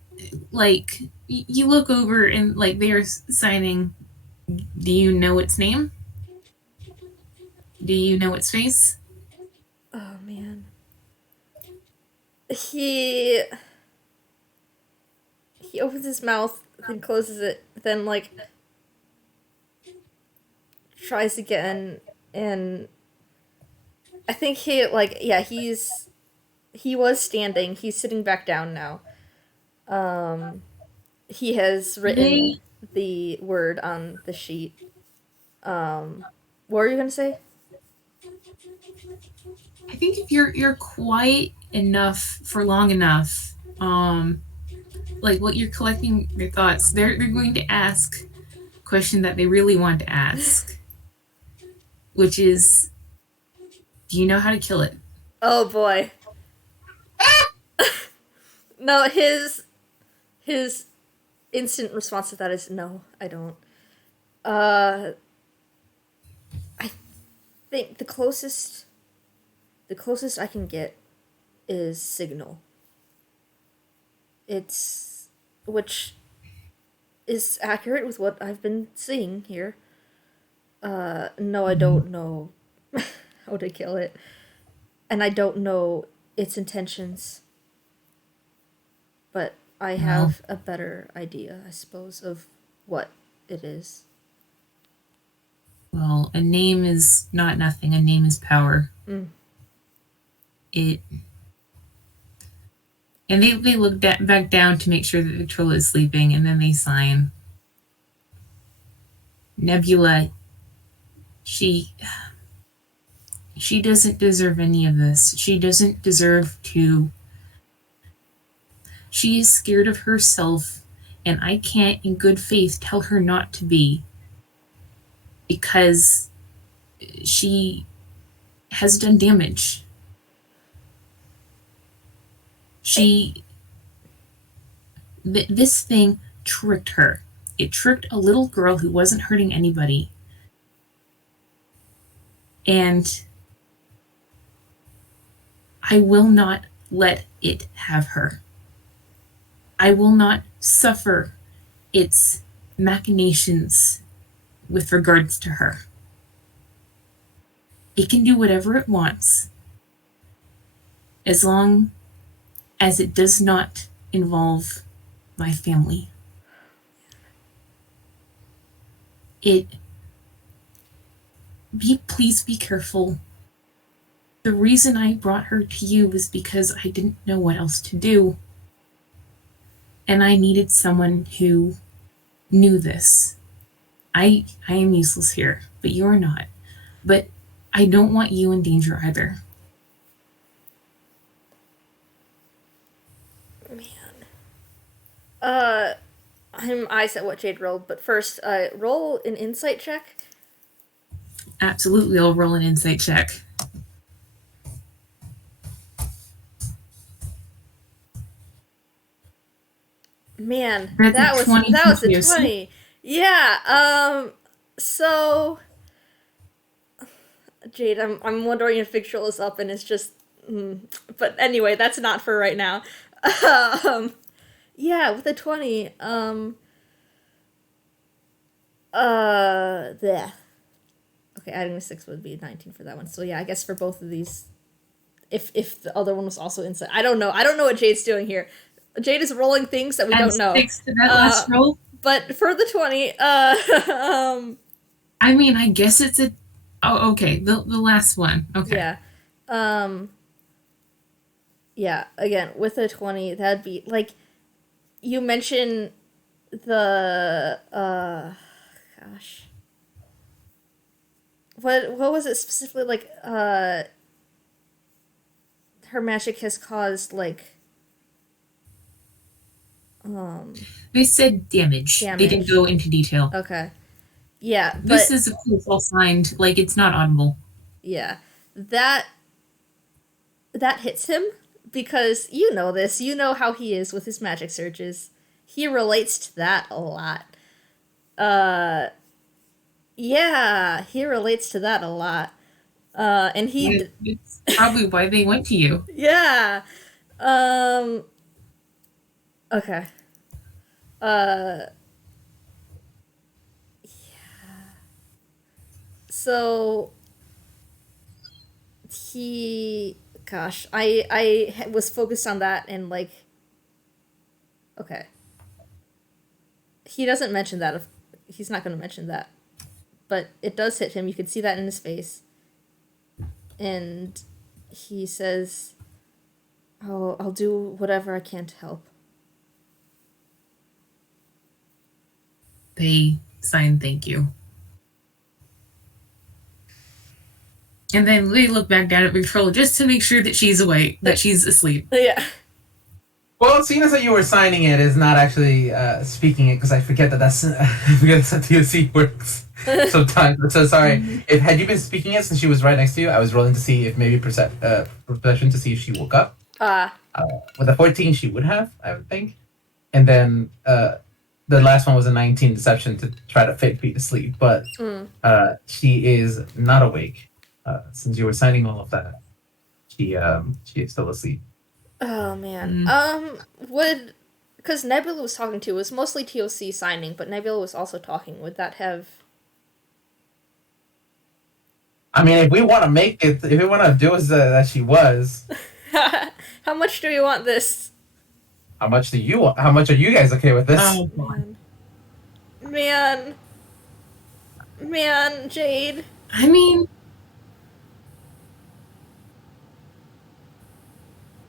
like you look over and like they are signing. Do you know its name? Do you know its face? Oh man. He opens his mouth, then closes it, then like tries again, and I think he was standing. He's sitting back down now. He has written They the word on the sheet. What were you gonna say? I think if you're quiet enough for long enough, like what you're collecting your thoughts, they're going to ask a question that they really want to ask, which is, do you know how to kill it? Oh boy. No, his instant response to that is no, I don't. Uh, I think the closest I can get is signal. It's which is accurate with what I've been seeing here. No, I don't know how to kill it, and I don't know its intentions. But I Well, have a better idea, I suppose, of what it is. well, a name is not nothing. A name is power. Mm. It and they look back down to make sure that Victrola is sleeping, and then they sign. Nebula, she she doesn't deserve any of this. She doesn't deserve to. She is scared of herself, and I can't, in good faith, tell her not to be because she has done damage. She this thing tricked her. It tricked a little girl who wasn't hurting anybody, and I will not let it have her. I will not suffer its machinations with regards to her. It can do whatever it wants as long as it does not involve my family. It Please be careful. The reason I brought her to you was because I didn't know what else to do. And I needed someone who knew this. I am useless here, but you're not. But I don't want you in danger either. Man. I'm eyes at what Jade rolled, but first, roll an insight check. Absolutely, I'll roll an insight check. Man, That's a 20 that from was a TOC. 20. Yeah. So Jade, I'm wondering if Victrola is up and it's just. But anyway, that's not for right now. um, yeah, with a 20. There. Okay, adding a 6 would be 19 for that one. So yeah, I guess for both of these, if the other one was also inside, I don't know. I don't know what Jade's doing here. Jade is rolling things that we Add don't know. 6 to that last roll. But for the 20, I mean, I guess it's a. Oh, okay. The last one. Okay. yeah. Yeah, again, with a 20, that'd be like you mention the gosh, what was it specifically, like her magic has caused like They said damage. They didn't damage. go into detail. Okay. Yeah, This but is, of course, all signed. Like, it's not audible. yeah. That that hits him because you know this. You know how he is with his magic surges. He relates to that a lot. Uh yeah, he relates to that a lot. And he It's probably why they went to you. yeah. Um okay. Uh so he gosh, I was focused on that and like okay. He doesn't mention that. He's not going to mention that, but it does hit him. You can see that in his face, and he says, "Oh, I'll do whatever I can to help." They sign thank you. And then they look back down at Victrola just to make sure that she's awake, that she's asleep. Yeah. Well, seeing as that you were signing it is not actually speaking it, because I forget that that's I forget that's how TOC works sometimes. So sorry. If had you been speaking it since she was right next to you, I was rolling to see if maybe perception to see if she woke up. With a 14, she would have, I would think. And then the last one was a 19 deception to try to fake Pete to sleep, but she is not awake. Since you were signing all of that, she is still asleep. Oh man. Would because Nebula was talking to, it was mostly TOC signing, but Nebula was also talking. Would that have? I mean, if we want to make it, if we want to do as that she was, How much do we want this? how much do you want? How much are you guys okay with this? Oh, Man. Man, Jade. I mean,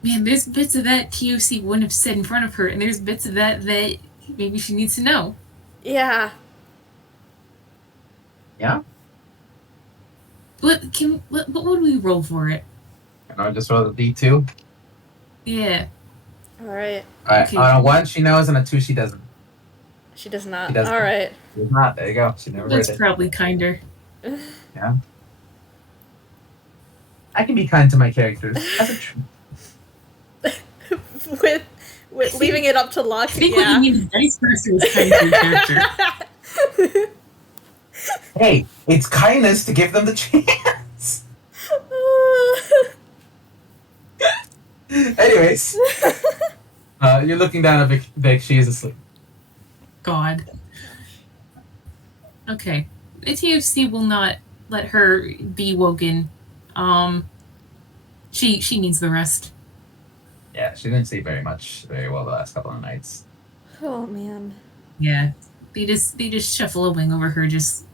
man, there's bits of that TOC wouldn't have said in front of her, and there's bits of that maybe she needs to know. Yeah. Yeah. What would we roll for it? And I'll just roll the D2. Yeah. All right. All right. Okay. On a 1, she knows, and a 2, she doesn't. She does not. She doesn't. All right. She does not. There you go. She never That's heard it. probably kinder. Yeah. I can be kind to my characters. That's a truth. with leaving it up to luck. I think Yeah. what you mean is dice person is kind of your character. Hey, it's kindness to give them the chance. Anyways, you're looking down at Vic. She is asleep. God. Okay. The TFC will not let her be woken. She needs the rest. Yeah, she didn't sleep very well the last couple of nights. Oh man. Yeah. They just shuffle a wing over her, just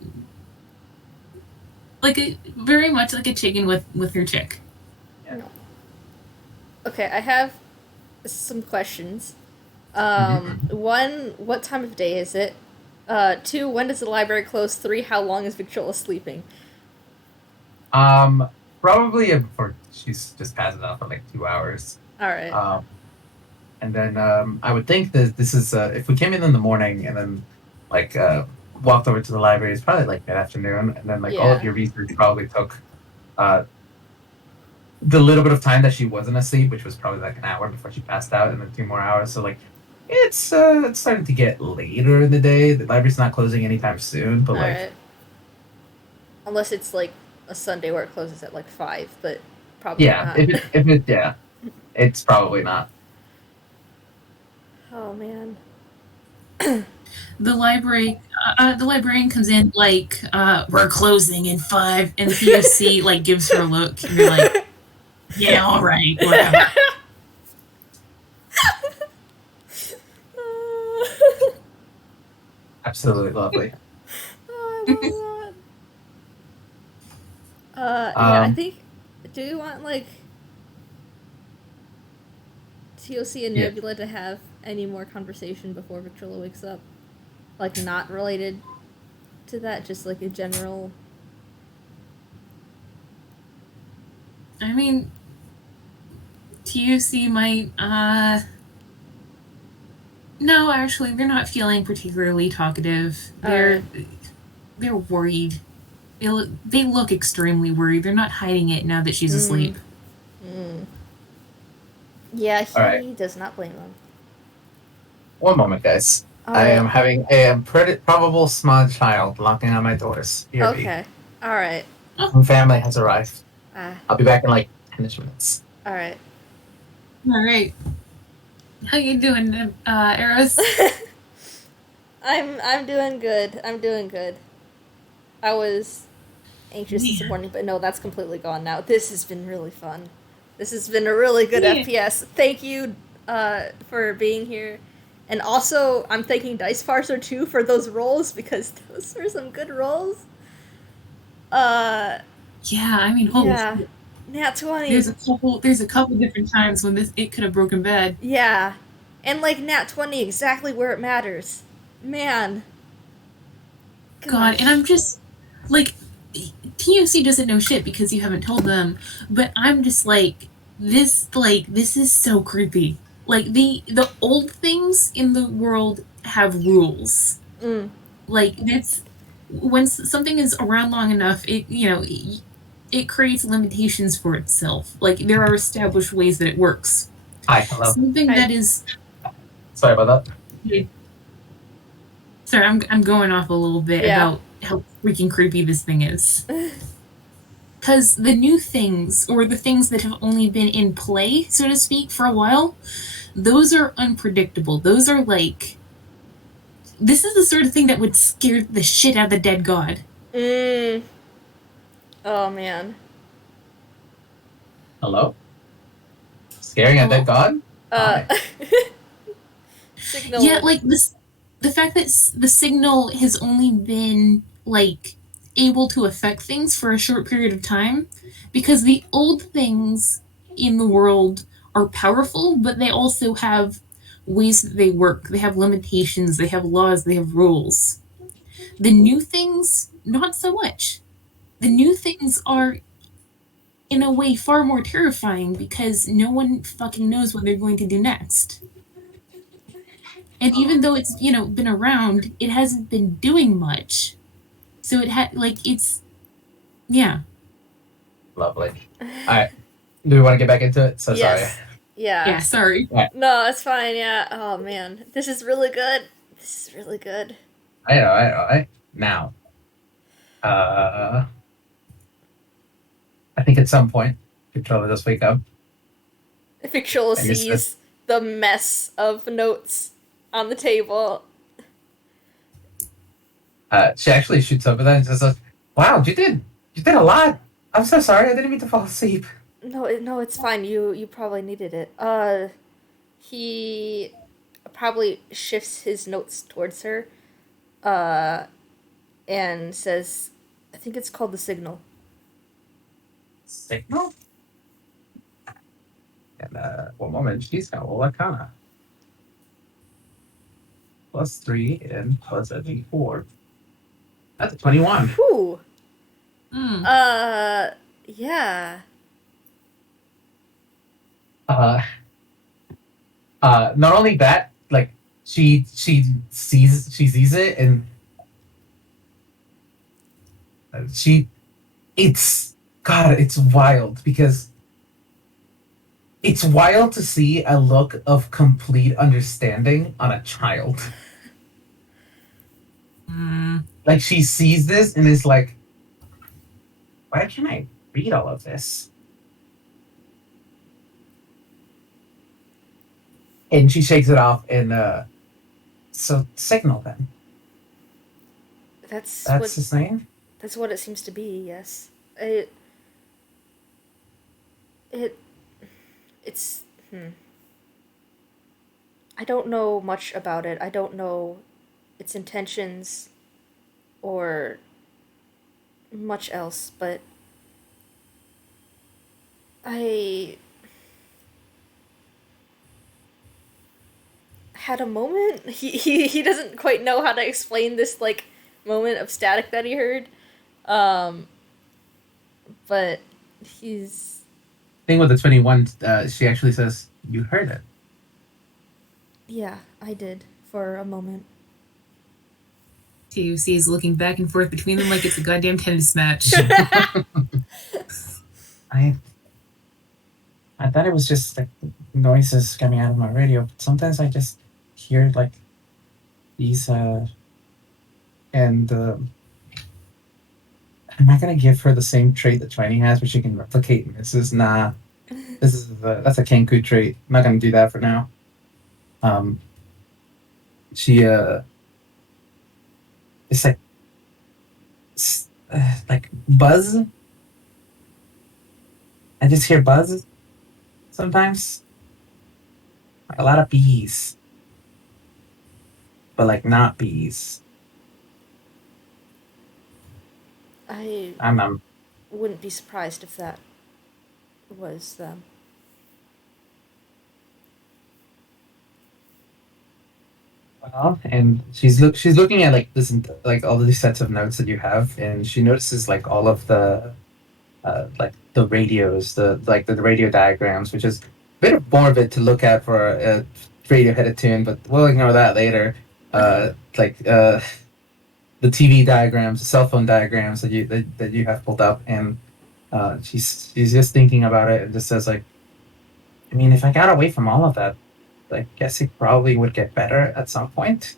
very much like a chicken with her chick. Yeah. Okay, I have some questions. One, what time of day is it? 2, when does the library close? 3, how long is Victrola sleeping? Probably before she's just passes out for like 2 hours. All right. And then I would think that this is if we came in the morning and then like walked over to the library, it's probably like mid-afternoon, and then like all of your research probably took the little bit of time that she wasn't asleep, which was probably like an hour before she passed out, and then 2 more hours. So like it's starting to get later in the day. The library's not closing anytime soon, but All like right. Unless it's like a Sunday where it closes at like 5, but probably not. It's probably not. Oh man. The librarian comes in like, we're closing in 5, and the POC like gives her a look, and you're like, yeah, all right, whatever. Absolutely lovely. Oh, I love that. Yeah, I think. Do you want like TOC and Yeah. Nebula to have any more conversation before Victrola wakes up? Like, not related to that, just like a general. I mean, TUC might, no, actually, they're not feeling particularly talkative. They're worried. They look extremely worried. They're not hiding it now that she's asleep. Yeah, he Alright. does not blame them. One moment, guys. All I right. am having a pretty probable small child knocking on my doors. Here Okay. All right. Some family has arrived. Ah. I'll be back in like 10 minutes. All right. All right. How you doing, Eros? I'm doing good. I'm doing good. I was anxious this morning, but no, that's completely gone now. This has been really fun. This has been a really good FPS. Thank you for being here. And also, I'm thanking Dice Parser too for those rolls, because those were some good rolls. Yeah, I mean, holy shit. Nat 20. There's a couple different times when it could have broken bad. Yeah. And like Nat 20 exactly where it matters. Man. God, and I'm just like, TUC doesn't know shit because you haven't told them, but I'm just like this is so creepy. Like the old things in the world have rules. Like that's when something is around long enough, it creates limitations for itself. Like there are established ways that it works. Hi, hello. Something that is. Sorry about that. Yeah. Sorry, I'm going off a little bit about how freaking creepy this thing is. Because the new things, or the things that have only been in play, so to speak, for a while, those are unpredictable. Those are like... This is the sort of thing that would scare the shit out of the dead god. Oh, man. Hello? Scaring a dead god? Signal. Yeah, like, the fact that the signal has only been, like, able to affect things for a short period of time, because the old things in the world are powerful, but they also have ways that they work. They have limitations, they have laws, they have rules. The new things, not so much. The new things are, in a way, far more terrifying because no one fucking knows what they're going to do next. And even though it's, been around, it hasn't been doing much. So yeah. Lovely. Alright. Do we want to get back into it? So yes. sorry. Yeah, sorry. Right. No, it's fine, yeah. Oh, man. This is really good. I know. Now. I think at some point, Victrola does wake up. Victrola sees the mess of notes on the table. She actually shoots over there and says, "Wow, you did a lot. I'm so sorry. I didn't mean to fall asleep." No, it's fine. You probably needed it. He probably shifts his notes towards her, and says, "I think it's called the signal." Signal? And one moment, she's got all Arcana. +3 and plus a D4. That's a 21. Whew. Mm. Yeah. Not only that, like she sees it and it's wild because it's wild to see a look of complete understanding on a child. Like she sees this and is like, why can't I read all of this? And she shakes it off and so signal then. That's his name? That's what it seems to be, yes. It's I don't know much about it. I don't know its intentions or much else, but had a moment. He doesn't quite know how to explain this like moment of static that he heard. Um, but he's Thing with the 21, she actually says, "You heard it." yeah, I did for a moment. TUC is looking back and forth between them like it's a goddamn tennis match. I I thought it was just like noises coming out of my radio, but sometimes I just hear like these and I'm not gonna give her the same trait that Tiny has, which she can replicate. And this is that's a Kenku trait. I'm not gonna do that for now. Um, she it's like buzz. I just hear buzz sometimes. A lot of bees, but like not bees. I I'm wouldn't be surprised if that was them. well, and she's looking at like this like all these sets of notes that you have, and she notices like all of the like the radios, the radio diagrams, which is a bit morbid to look at for a radio headed tune, but we'll ignore that later. Like the TV diagrams, the cell phone diagrams that you have pulled up, and she's just thinking about it and just says like, I mean, if I got away from all of that, I guess it probably would get better at some point.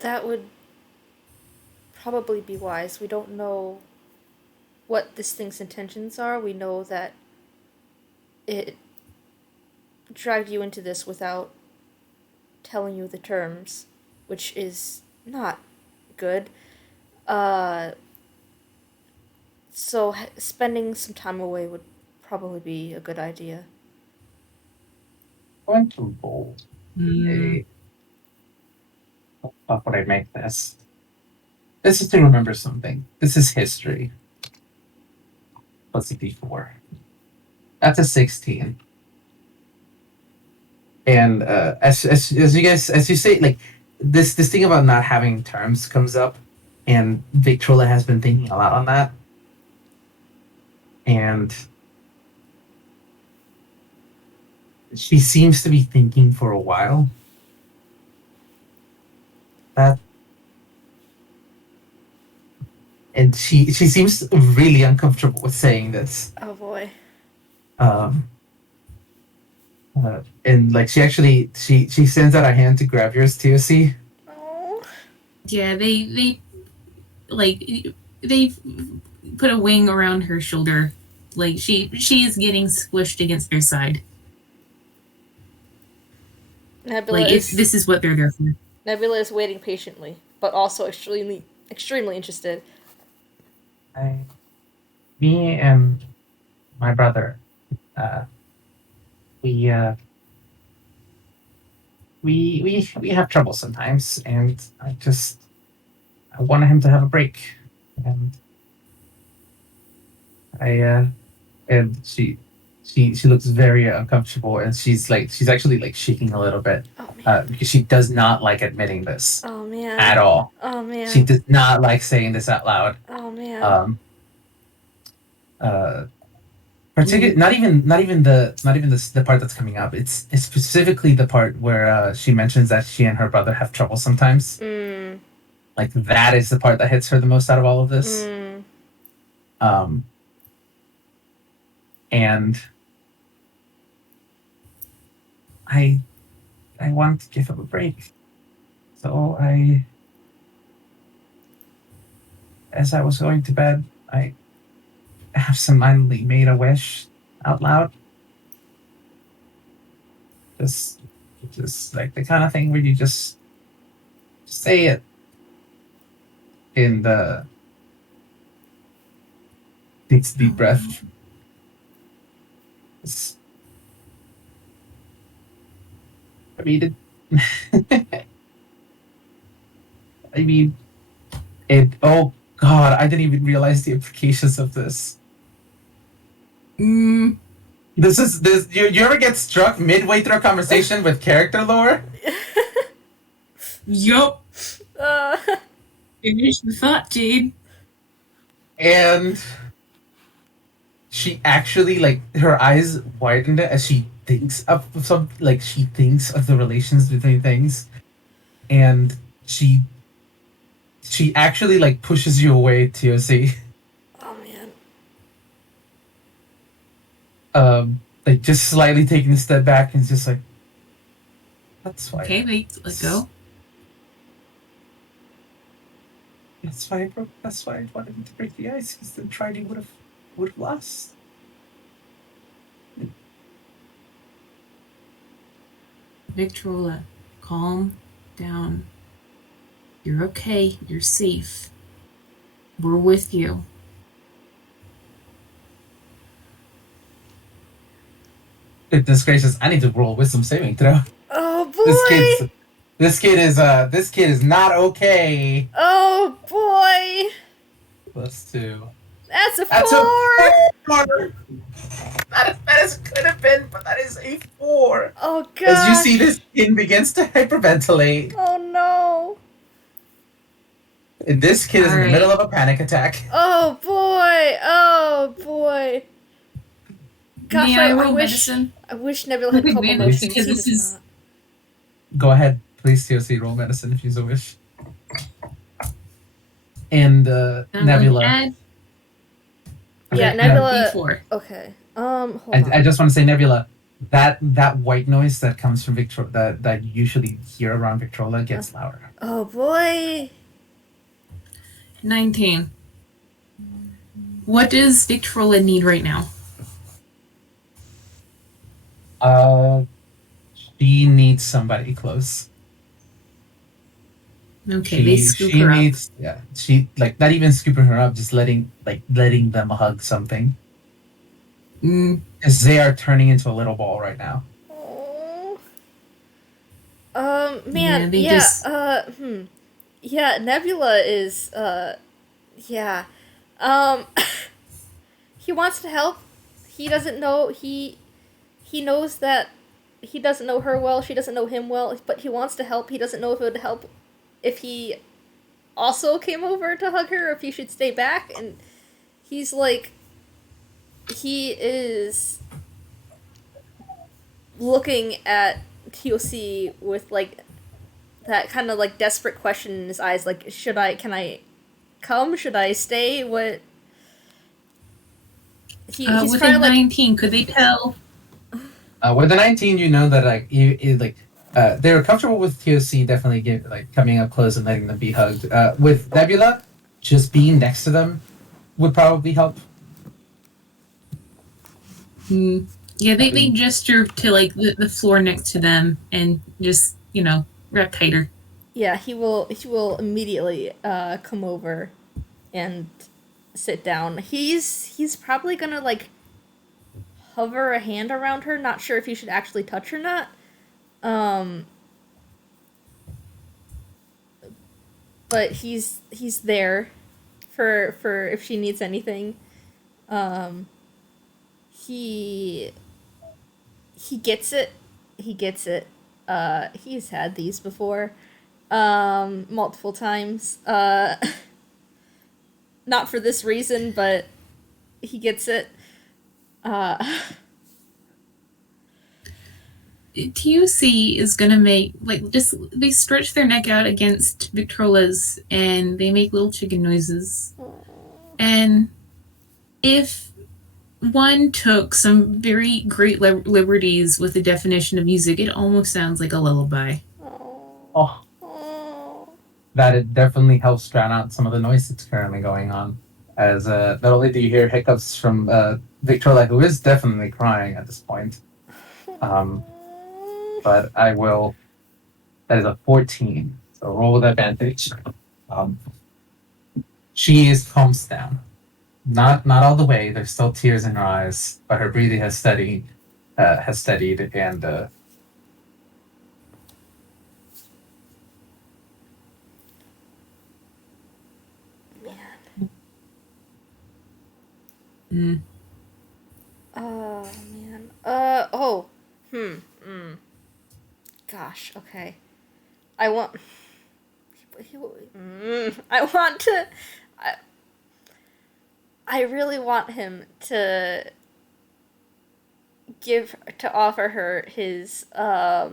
That would probably be wise. We don't know what this thing's intentions are. We know that it dragged you into this without telling you the terms, which is not good. So spending some time away would probably be a good idea. I'm going to roll Mm. a. How would I make this? This is to remember something. This is history. Plus a d4. That's a 16. And as you guys as you say, like this thing about not having terms comes up, and Victrola has been thinking a lot on that. And she seems to be thinking for a while that, and she seems really uncomfortable with saying this. Oh boy. Um, and like she sends out a hand to grab yours, TOC. Oh. Yeah, they like they put a wing around her shoulder, like she is getting squished against their side. Nebula Like is this is what they're there for. Nebula is waiting patiently, but also extremely interested. Me and my brother, uh, we we have trouble sometimes, and I wanted him to have a break, and and she looks very uncomfortable, and she's actually like shaking a little bit, Oh man. because she does not like admitting this Oh man. at all. Oh man. She does not like saying this out loud. Oh man. Not even the part that's coming up. It's specifically the part where she mentions that she and her brother have trouble sometimes. Mm. Like that is the part that hits her the most out of all of this. Mm. And I want to give him a break. So as I was going to bed, I absentmindedly made a wish out loud. Just like the kind of thing where you just say it in the takes a deep breath. I mean, I mean, it. Oh God, I didn't even realize the implications of this. Mm. This. You ever get struck midway through a conversation with character lore? Yup. Uh, Finish the thought, Jade. And she actually like her eyes widened as she thinks of some like she thinks of the relations between things, and she actually like pushes you away, TOC. oh man. Like just slightly taking a step back and just like, that's fine. Okay, let go. That's fine, bro. That's fine. I wanted him to break the ice because then Trinity would have lost. Victrola, calm down. You're okay. You're safe. We're with you. Goodness gracious! I need to roll wisdom saving throw. Oh boy. This kid is not okay. Oh boy. +2. That's a 4. That's a 4. Not as bad as it could have been, but that is a 4. Oh god. As you see, this kid begins to hyperventilate. Oh no. And this kid is in the Alright. middle of a panic attack. Oh boy. Oh boy. Gosh, May I I roll wish medicine? I wish Nebula had With couple advantage, motions. because He this does is- not. Go ahead, please, TOC, roll medicine if you so wish. And Nebula. Add Yeah, Okay, Nebula. D4. Okay. Hold on. I just want to say, Nebula, that white noise that comes from that you usually hear around Victrola gets louder. Oh boy. 19. What does Victrola need right now? She needs somebody close. Okay, they scoop her up. Yeah, she like not even scooping her up, just letting them hug something. Because they are turning into a little ball right now. Oh. Man. Yeah, they Yeah. just- Yeah. Nebula is. Yeah. He wants to help. He doesn't know. He knows that he doesn't know her well. She doesn't know him well. But he wants to help. He doesn't know if it would help if he also came over to hug her, or if he should stay back. And he's like, he is looking at TOC with like that kind of like desperate question in his eyes, like, can I come? Should I stay? What? He's With kind a of like, 19, could they tell? With the 19, you know that they're comfortable with TOC definitely coming up close and letting them be hugged. With Nebula, just being next to them would probably help. Yeah, they gesture to like the floor next to them and just wrap tighter. yeah, he will immediately come over and sit down. He's probably gonna like hover a hand around her, not sure if he should actually touch or not. But he's there for if she needs anything. He gets it. He gets it. He's had these before. Multiple times. Not for this reason, but he gets it. TUC is gonna make they stretch their neck out against Victrola's and they make little chicken noises. And if one took some very great liberties with the definition of music, it almost sounds like a lullaby. Oh, that it definitely helps drown out some of the noise that's currently going on. As not only do you hear hiccups from Victrola, who is definitely crying at this point, but I will. That is a 14, so roll with advantage. She calms down, not all the way. There's still tears in her eyes, but her breathing has steadied, and Oh man. Gosh, okay. I want. I want to. I, I really want him to offer her his uh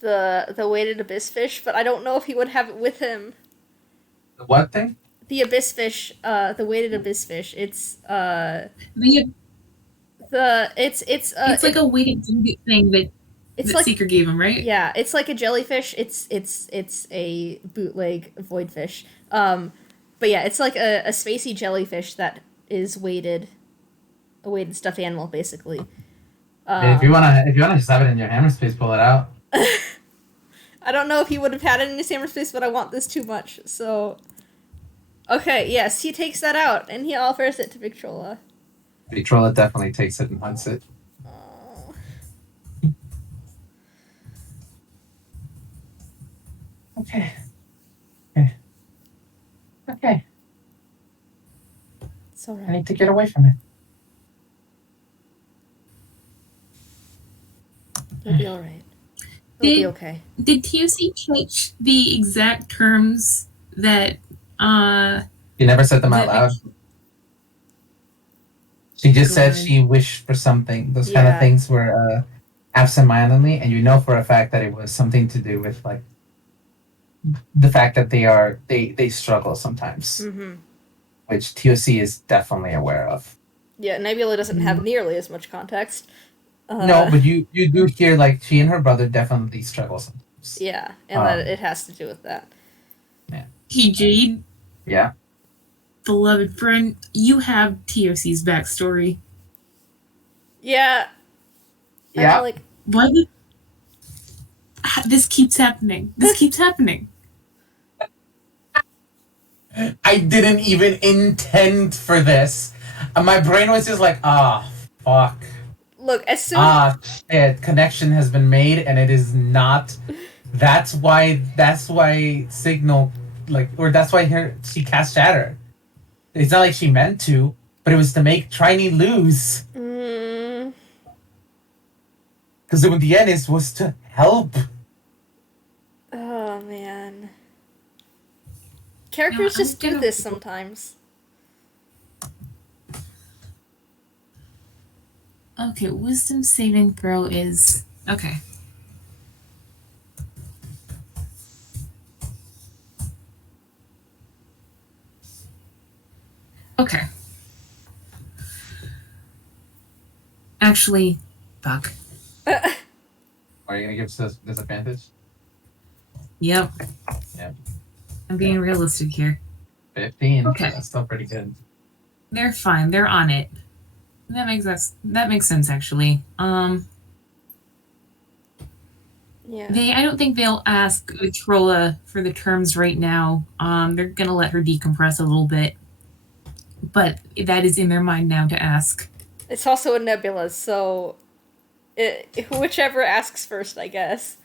the weighted abyss fish, but I don't know if he would have it with him. The what thing? The abyss fish, the weighted abyss fish. It's The, it's it's like a weighted thing that it's that like, Seeker gave him, right? yeah, it's like a jellyfish. It's a bootleg void fish. But yeah, it's like a spacey jellyfish that is weighted, a weighted stuffed animal, basically. If you wanna just have it in your hammer space, pull it out. I don't know if he would have had it in his hammer space, but I want this too much. So, okay, yes, he takes that out and he offers it to Victrola. Victrola definitely takes it and hunts it. Oh. Okay. Okay. Okay. It's alright. I need to get away from it. You'll be alright. It'll be okay. Did TOC change the exact terms that You never said them out loud. She just said she wished for something. Those kind of things were absentmindedly, and you know for a fact that it was something to do with like the fact that they struggle sometimes, which TOC is definitely aware of. Yeah, Nebula doesn't have nearly as much context. No, but you do hear like she and her brother definitely struggle sometimes. Yeah, and that it has to do with that. Yeah. Hey Jade. Yeah. Beloved friend, you have TOC's backstory. Yeah. Yeah. Like, why did this keeps happening? This keeps happening. I didn't even intend for this. My brain was just like, fuck. Look, as soon shit, connection has been made and it is not. That's why Signal, like, or that's why she cast Shatter. It's not like she meant to, but it was to make Trini lose. Because the end was to help. Oh, man. Characters just do this sometimes. Okay, wisdom saving throw is... Okay. Okay. Actually, fuck. Are you gonna give us disadvantage? Yep. Yep. I'm being realistic here. 15. Okay. That's still pretty good. They're fine. They're on it. That makes sense actually. Yeah. I don't think they'll ask Victrola for the terms right now. They're gonna let her decompress a little bit. But that is in their mind now to ask. It's also a Nebula, so whichever asks first, I guess.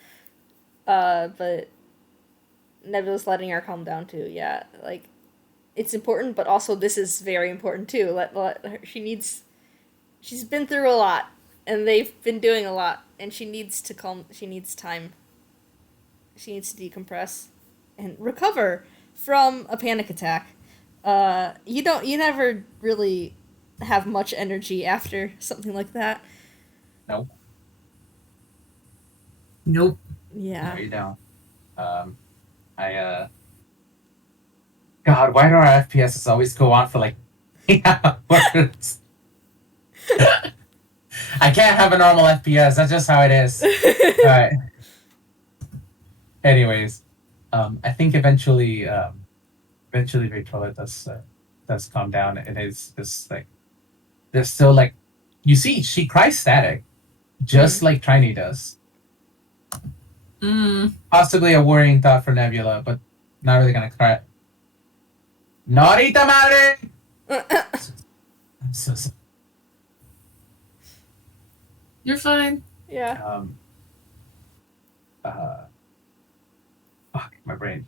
But Nebula's letting her calm down too. Yeah, like it's important, but also this is very important too. Let her, she's been through a lot, and they've been doing a lot, and she needs to calm. She needs time. She needs to decompress and recover from a panic attack. You never really have much energy after something like that. Nope. Nope. Yeah. No, you don't. God, why do our FPSs always go on for like hours? I can't have a normal FPS. That's just how it is. Alright. Anyways, I think eventually Victrola does calm down, and it's just like there's still like you see she cries static, just like Trini does. Possibly a worrying thought for Nebula, but not really gonna cry. Norita madre! I'm so sorry. You're fine. Yeah. Fuck my brain.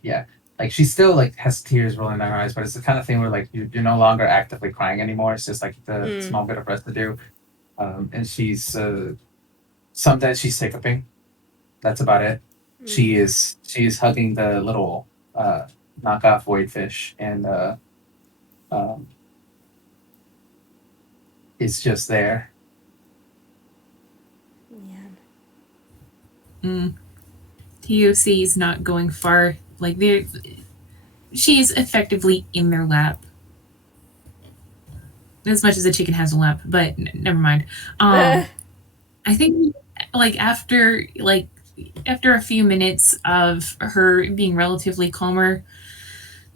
Yeah. like she still like has tears rolling down her eyes, but it's the kind of thing where like you're no longer actively crying anymore. It's just like the Mm. small bit of residue, and she's sometimes she's hiccuping. That's about it. Mm. She is hugging the little knockoff void fish, and um, it's just there. Man. TOC is not going far. Like she's effectively in their lap. As much as a chicken has a lap, but never mind. I think like after a few minutes of her being relatively calmer,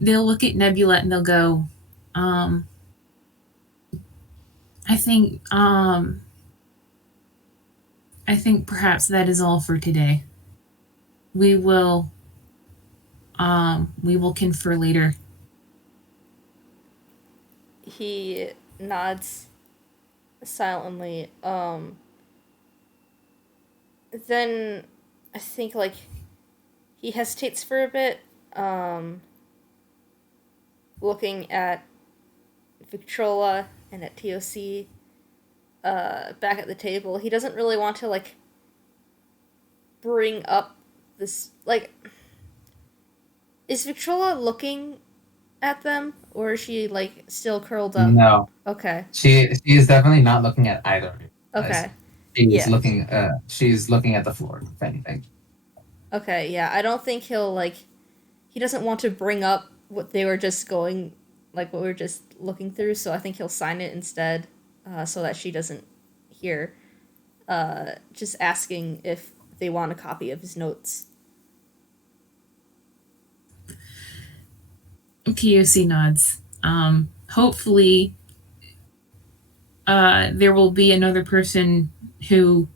they'll look at Nebula and they'll go, I think I think perhaps that is all for today. We will confer later. He nods silently. Then I think like he hesitates for a bit, looking at Victrola and at TOC, back at the table. He doesn't really want to like bring up this like. Is Victrola looking at them, or is she like still curled up? No, Okay. she is definitely not looking at either of you guys. Okay. Yeah. She's looking at the floor, if anything. Okay. Yeah. I don't think he'll like. He doesn't want to bring up what they were just going, like what we were just looking through. So I think he'll sign it instead, so that she doesn't hear. Just asking if they want a copy of his notes. TOC nods. Hopefully, there will be another person who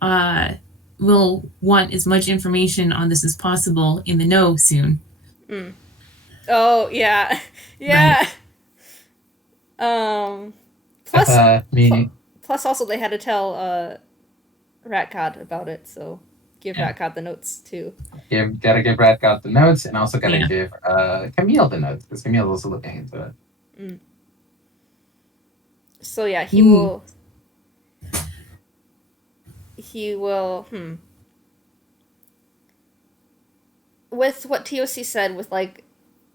will want as much information on this as possible in the know soon. Mm. Oh yeah, yeah. Plus, Meaning, plus also they had to tell Ratcod about it, so give yeah, Ratcod the notes too. gotta give Radcott the notes, and also gotta Yeah. give Camille the notes because Camille is also looking into it. Mm. So yeah, he will. He will. With what TOC said, with like,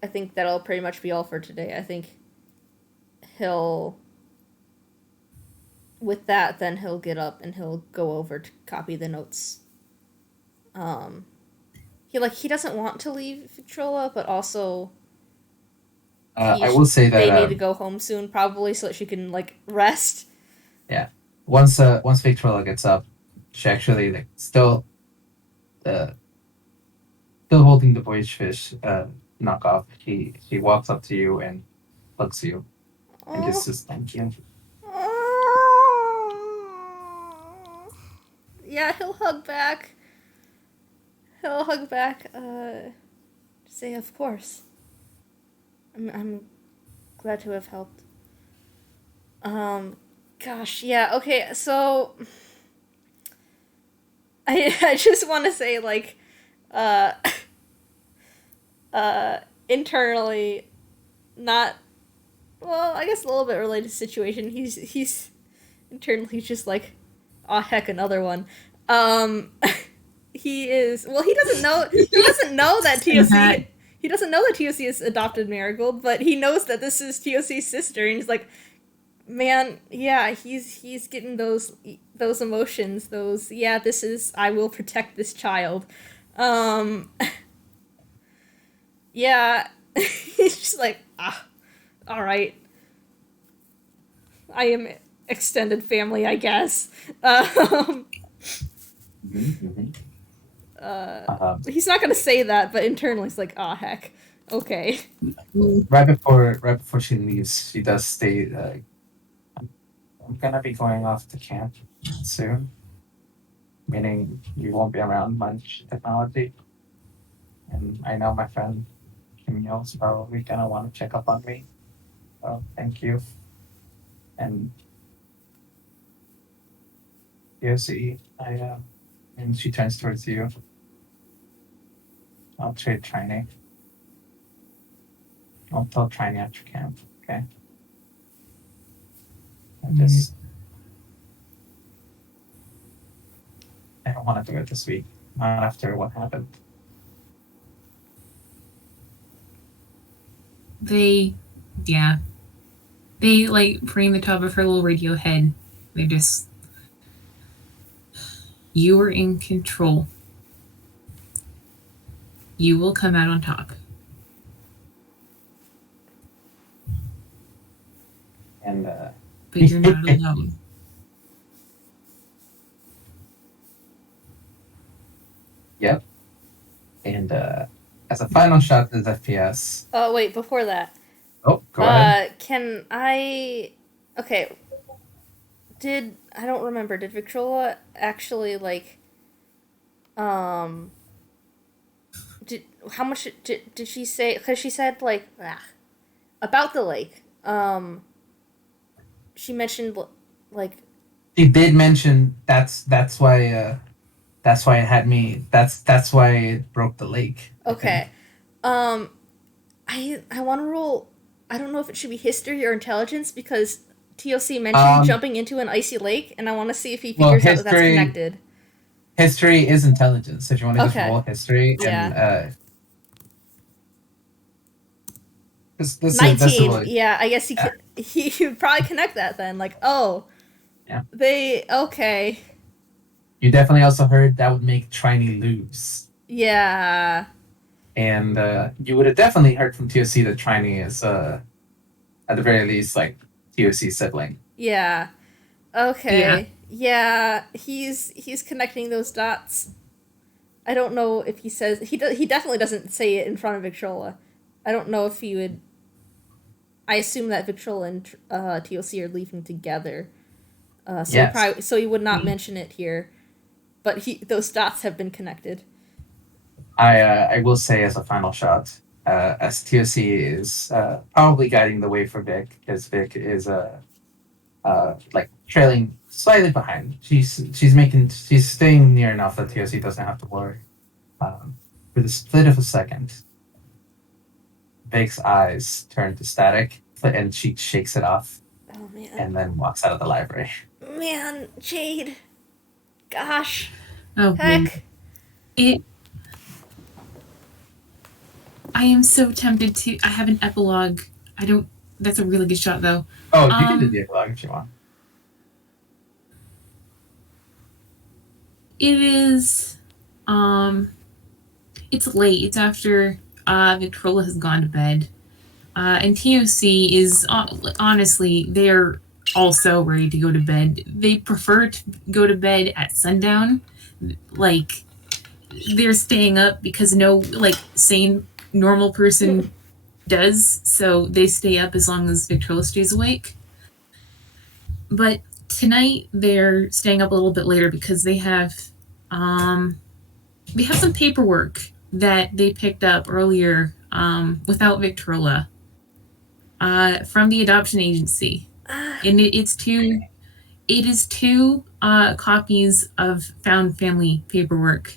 I think that'll pretty much be all for today. I think he'll. With that, then he'll get up and he'll go over to copy the notes. He doesn't want to leave Victrola, but also I will say that they need to go home soon, probably, so that she can like rest. yeah, once Victrola gets up, she actually like still holding the voyage fish knockoff. She walks up to you and hugs you and just says thank you. Yeah, he'll hug back. He'll hug back. Say of course. I'm glad to have helped. Gosh, yeah. Okay, so I just want to say like, internally, not well. I guess a little bit related to the situation. He's internally just like, oh heck, another one. He is well. He doesn't know. He doesn't know that TOC. He doesn't know that TOC has adopted Marigold, but he knows that this is TOC's sister, and he's like, man, yeah, he's getting those emotions. Those yeah, this is I will protect this child. Yeah, he's just like all right. I am extended family, I guess. He's not gonna say that, but internally he's like, oh heck, okay. Right before she leaves, she does state, "I'm gonna be going off to camp soon," meaning you won't be around much technology. And I know my friend Camille's probably gonna want to check up on me. So thank you. And DOC, and she turns towards you. I'll trade Trini. I'll tell Trini after camp. Okay. I don't want to do it this week. Not after what happened. They like praying the top of her little radio head. They just, you are in control. You will come out on top. And but you're not alone. Yep. And as a final shot to this FPS. Oh, wait, before that. Oh, go ahead. Can I... Okay. I don't remember, did Victrola actually, like... how much did she say? Because she said, like... about the lake. She mentioned, like... She did mention that's why... That's why it had me. That's why it broke the lake. Okay. I want to roll. I don't know if it should be history or intelligence because TOC mentioned jumping into an icy lake, and I want to see if he figures out that that's connected. History is intelligence. So if you want to just roll history, yeah. And this 19. Yeah, I guess he would probably connect that then. Like, oh, yeah, okay. You definitely also heard that would make Trini lose. Yeah. And you would have definitely heard from TOC that Trini is, at the very least, like, TOC's sibling. Yeah. Okay. Yeah. He's connecting those dots. I don't know if he says... He definitely doesn't say it in front of Victrola. I don't know if he would... I assume that Victrola and TOC are leaving together. So he would not mention it here. But those dots have been connected. I will say as a final shot, as TOC is probably guiding the way for Vic, because Vic is like trailing slightly behind. She's staying near enough that TOC doesn't have to worry. For the split of a second, Vic's eyes turn to static, and she shakes it off. Oh man! And then walks out of the library. Man, Jade. Gosh. Oh, heck. I am so tempted to... I have an epilogue. I don't... That's a really good shot, though. Oh, you can do the epilogue if you want. It is... It's late. It's after Victrola has gone to bed. And TOC is... honestly, they're also ready to go to bed. They prefer to go to bed at sundown. Like, they're staying up because no, like, sane, normal person does. So they stay up as long as Victrola stays awake. But tonight they're staying up a little bit later because they have some paperwork that they picked up earlier without Victrola from the adoption agency. And it is two copies of found family paperwork.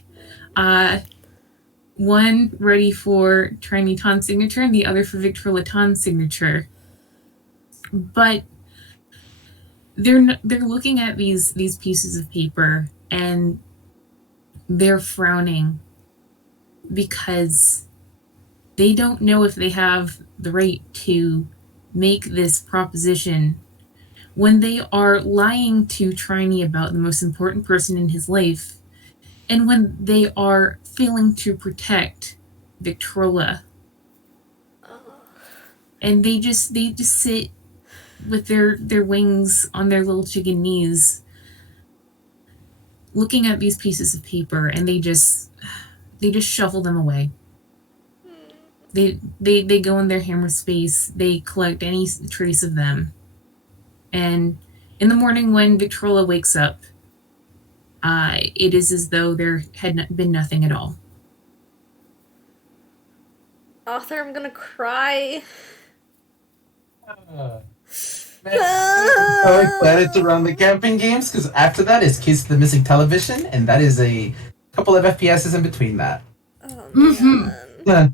One ready for Trini Ton's signature and the other for Victrola Ton's signature. But they're looking at these pieces of paper and they're frowning because they don't know if they have the right to make this proposition when they are lying to Trini about the most important person in his life, and when they are failing to protect Victrola. And they just sit with their wings on their little chicken knees, looking at these pieces of paper, and they just shuffle them away. They go in their hammer space, they collect any trace of them. And in the morning when Victrola wakes up, it is as though there had been nothing at all. Arthur, I'm gonna cry. Man, I'm so excited to run the camping games because after that is Kiss the Missing Television, and that is a couple of FPSs in between that. Oh Mhm. man.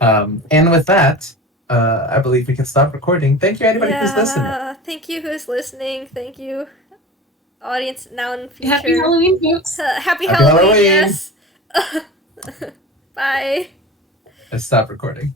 Man. And with that, I believe we can stop recording. Thank you, anybody who's listening. Yeah. Thank you who's listening. Thank you, audience now and future. Happy Halloween, folks. Happy Happy Halloween, Halloween. yes. Bye. Let's stop recording.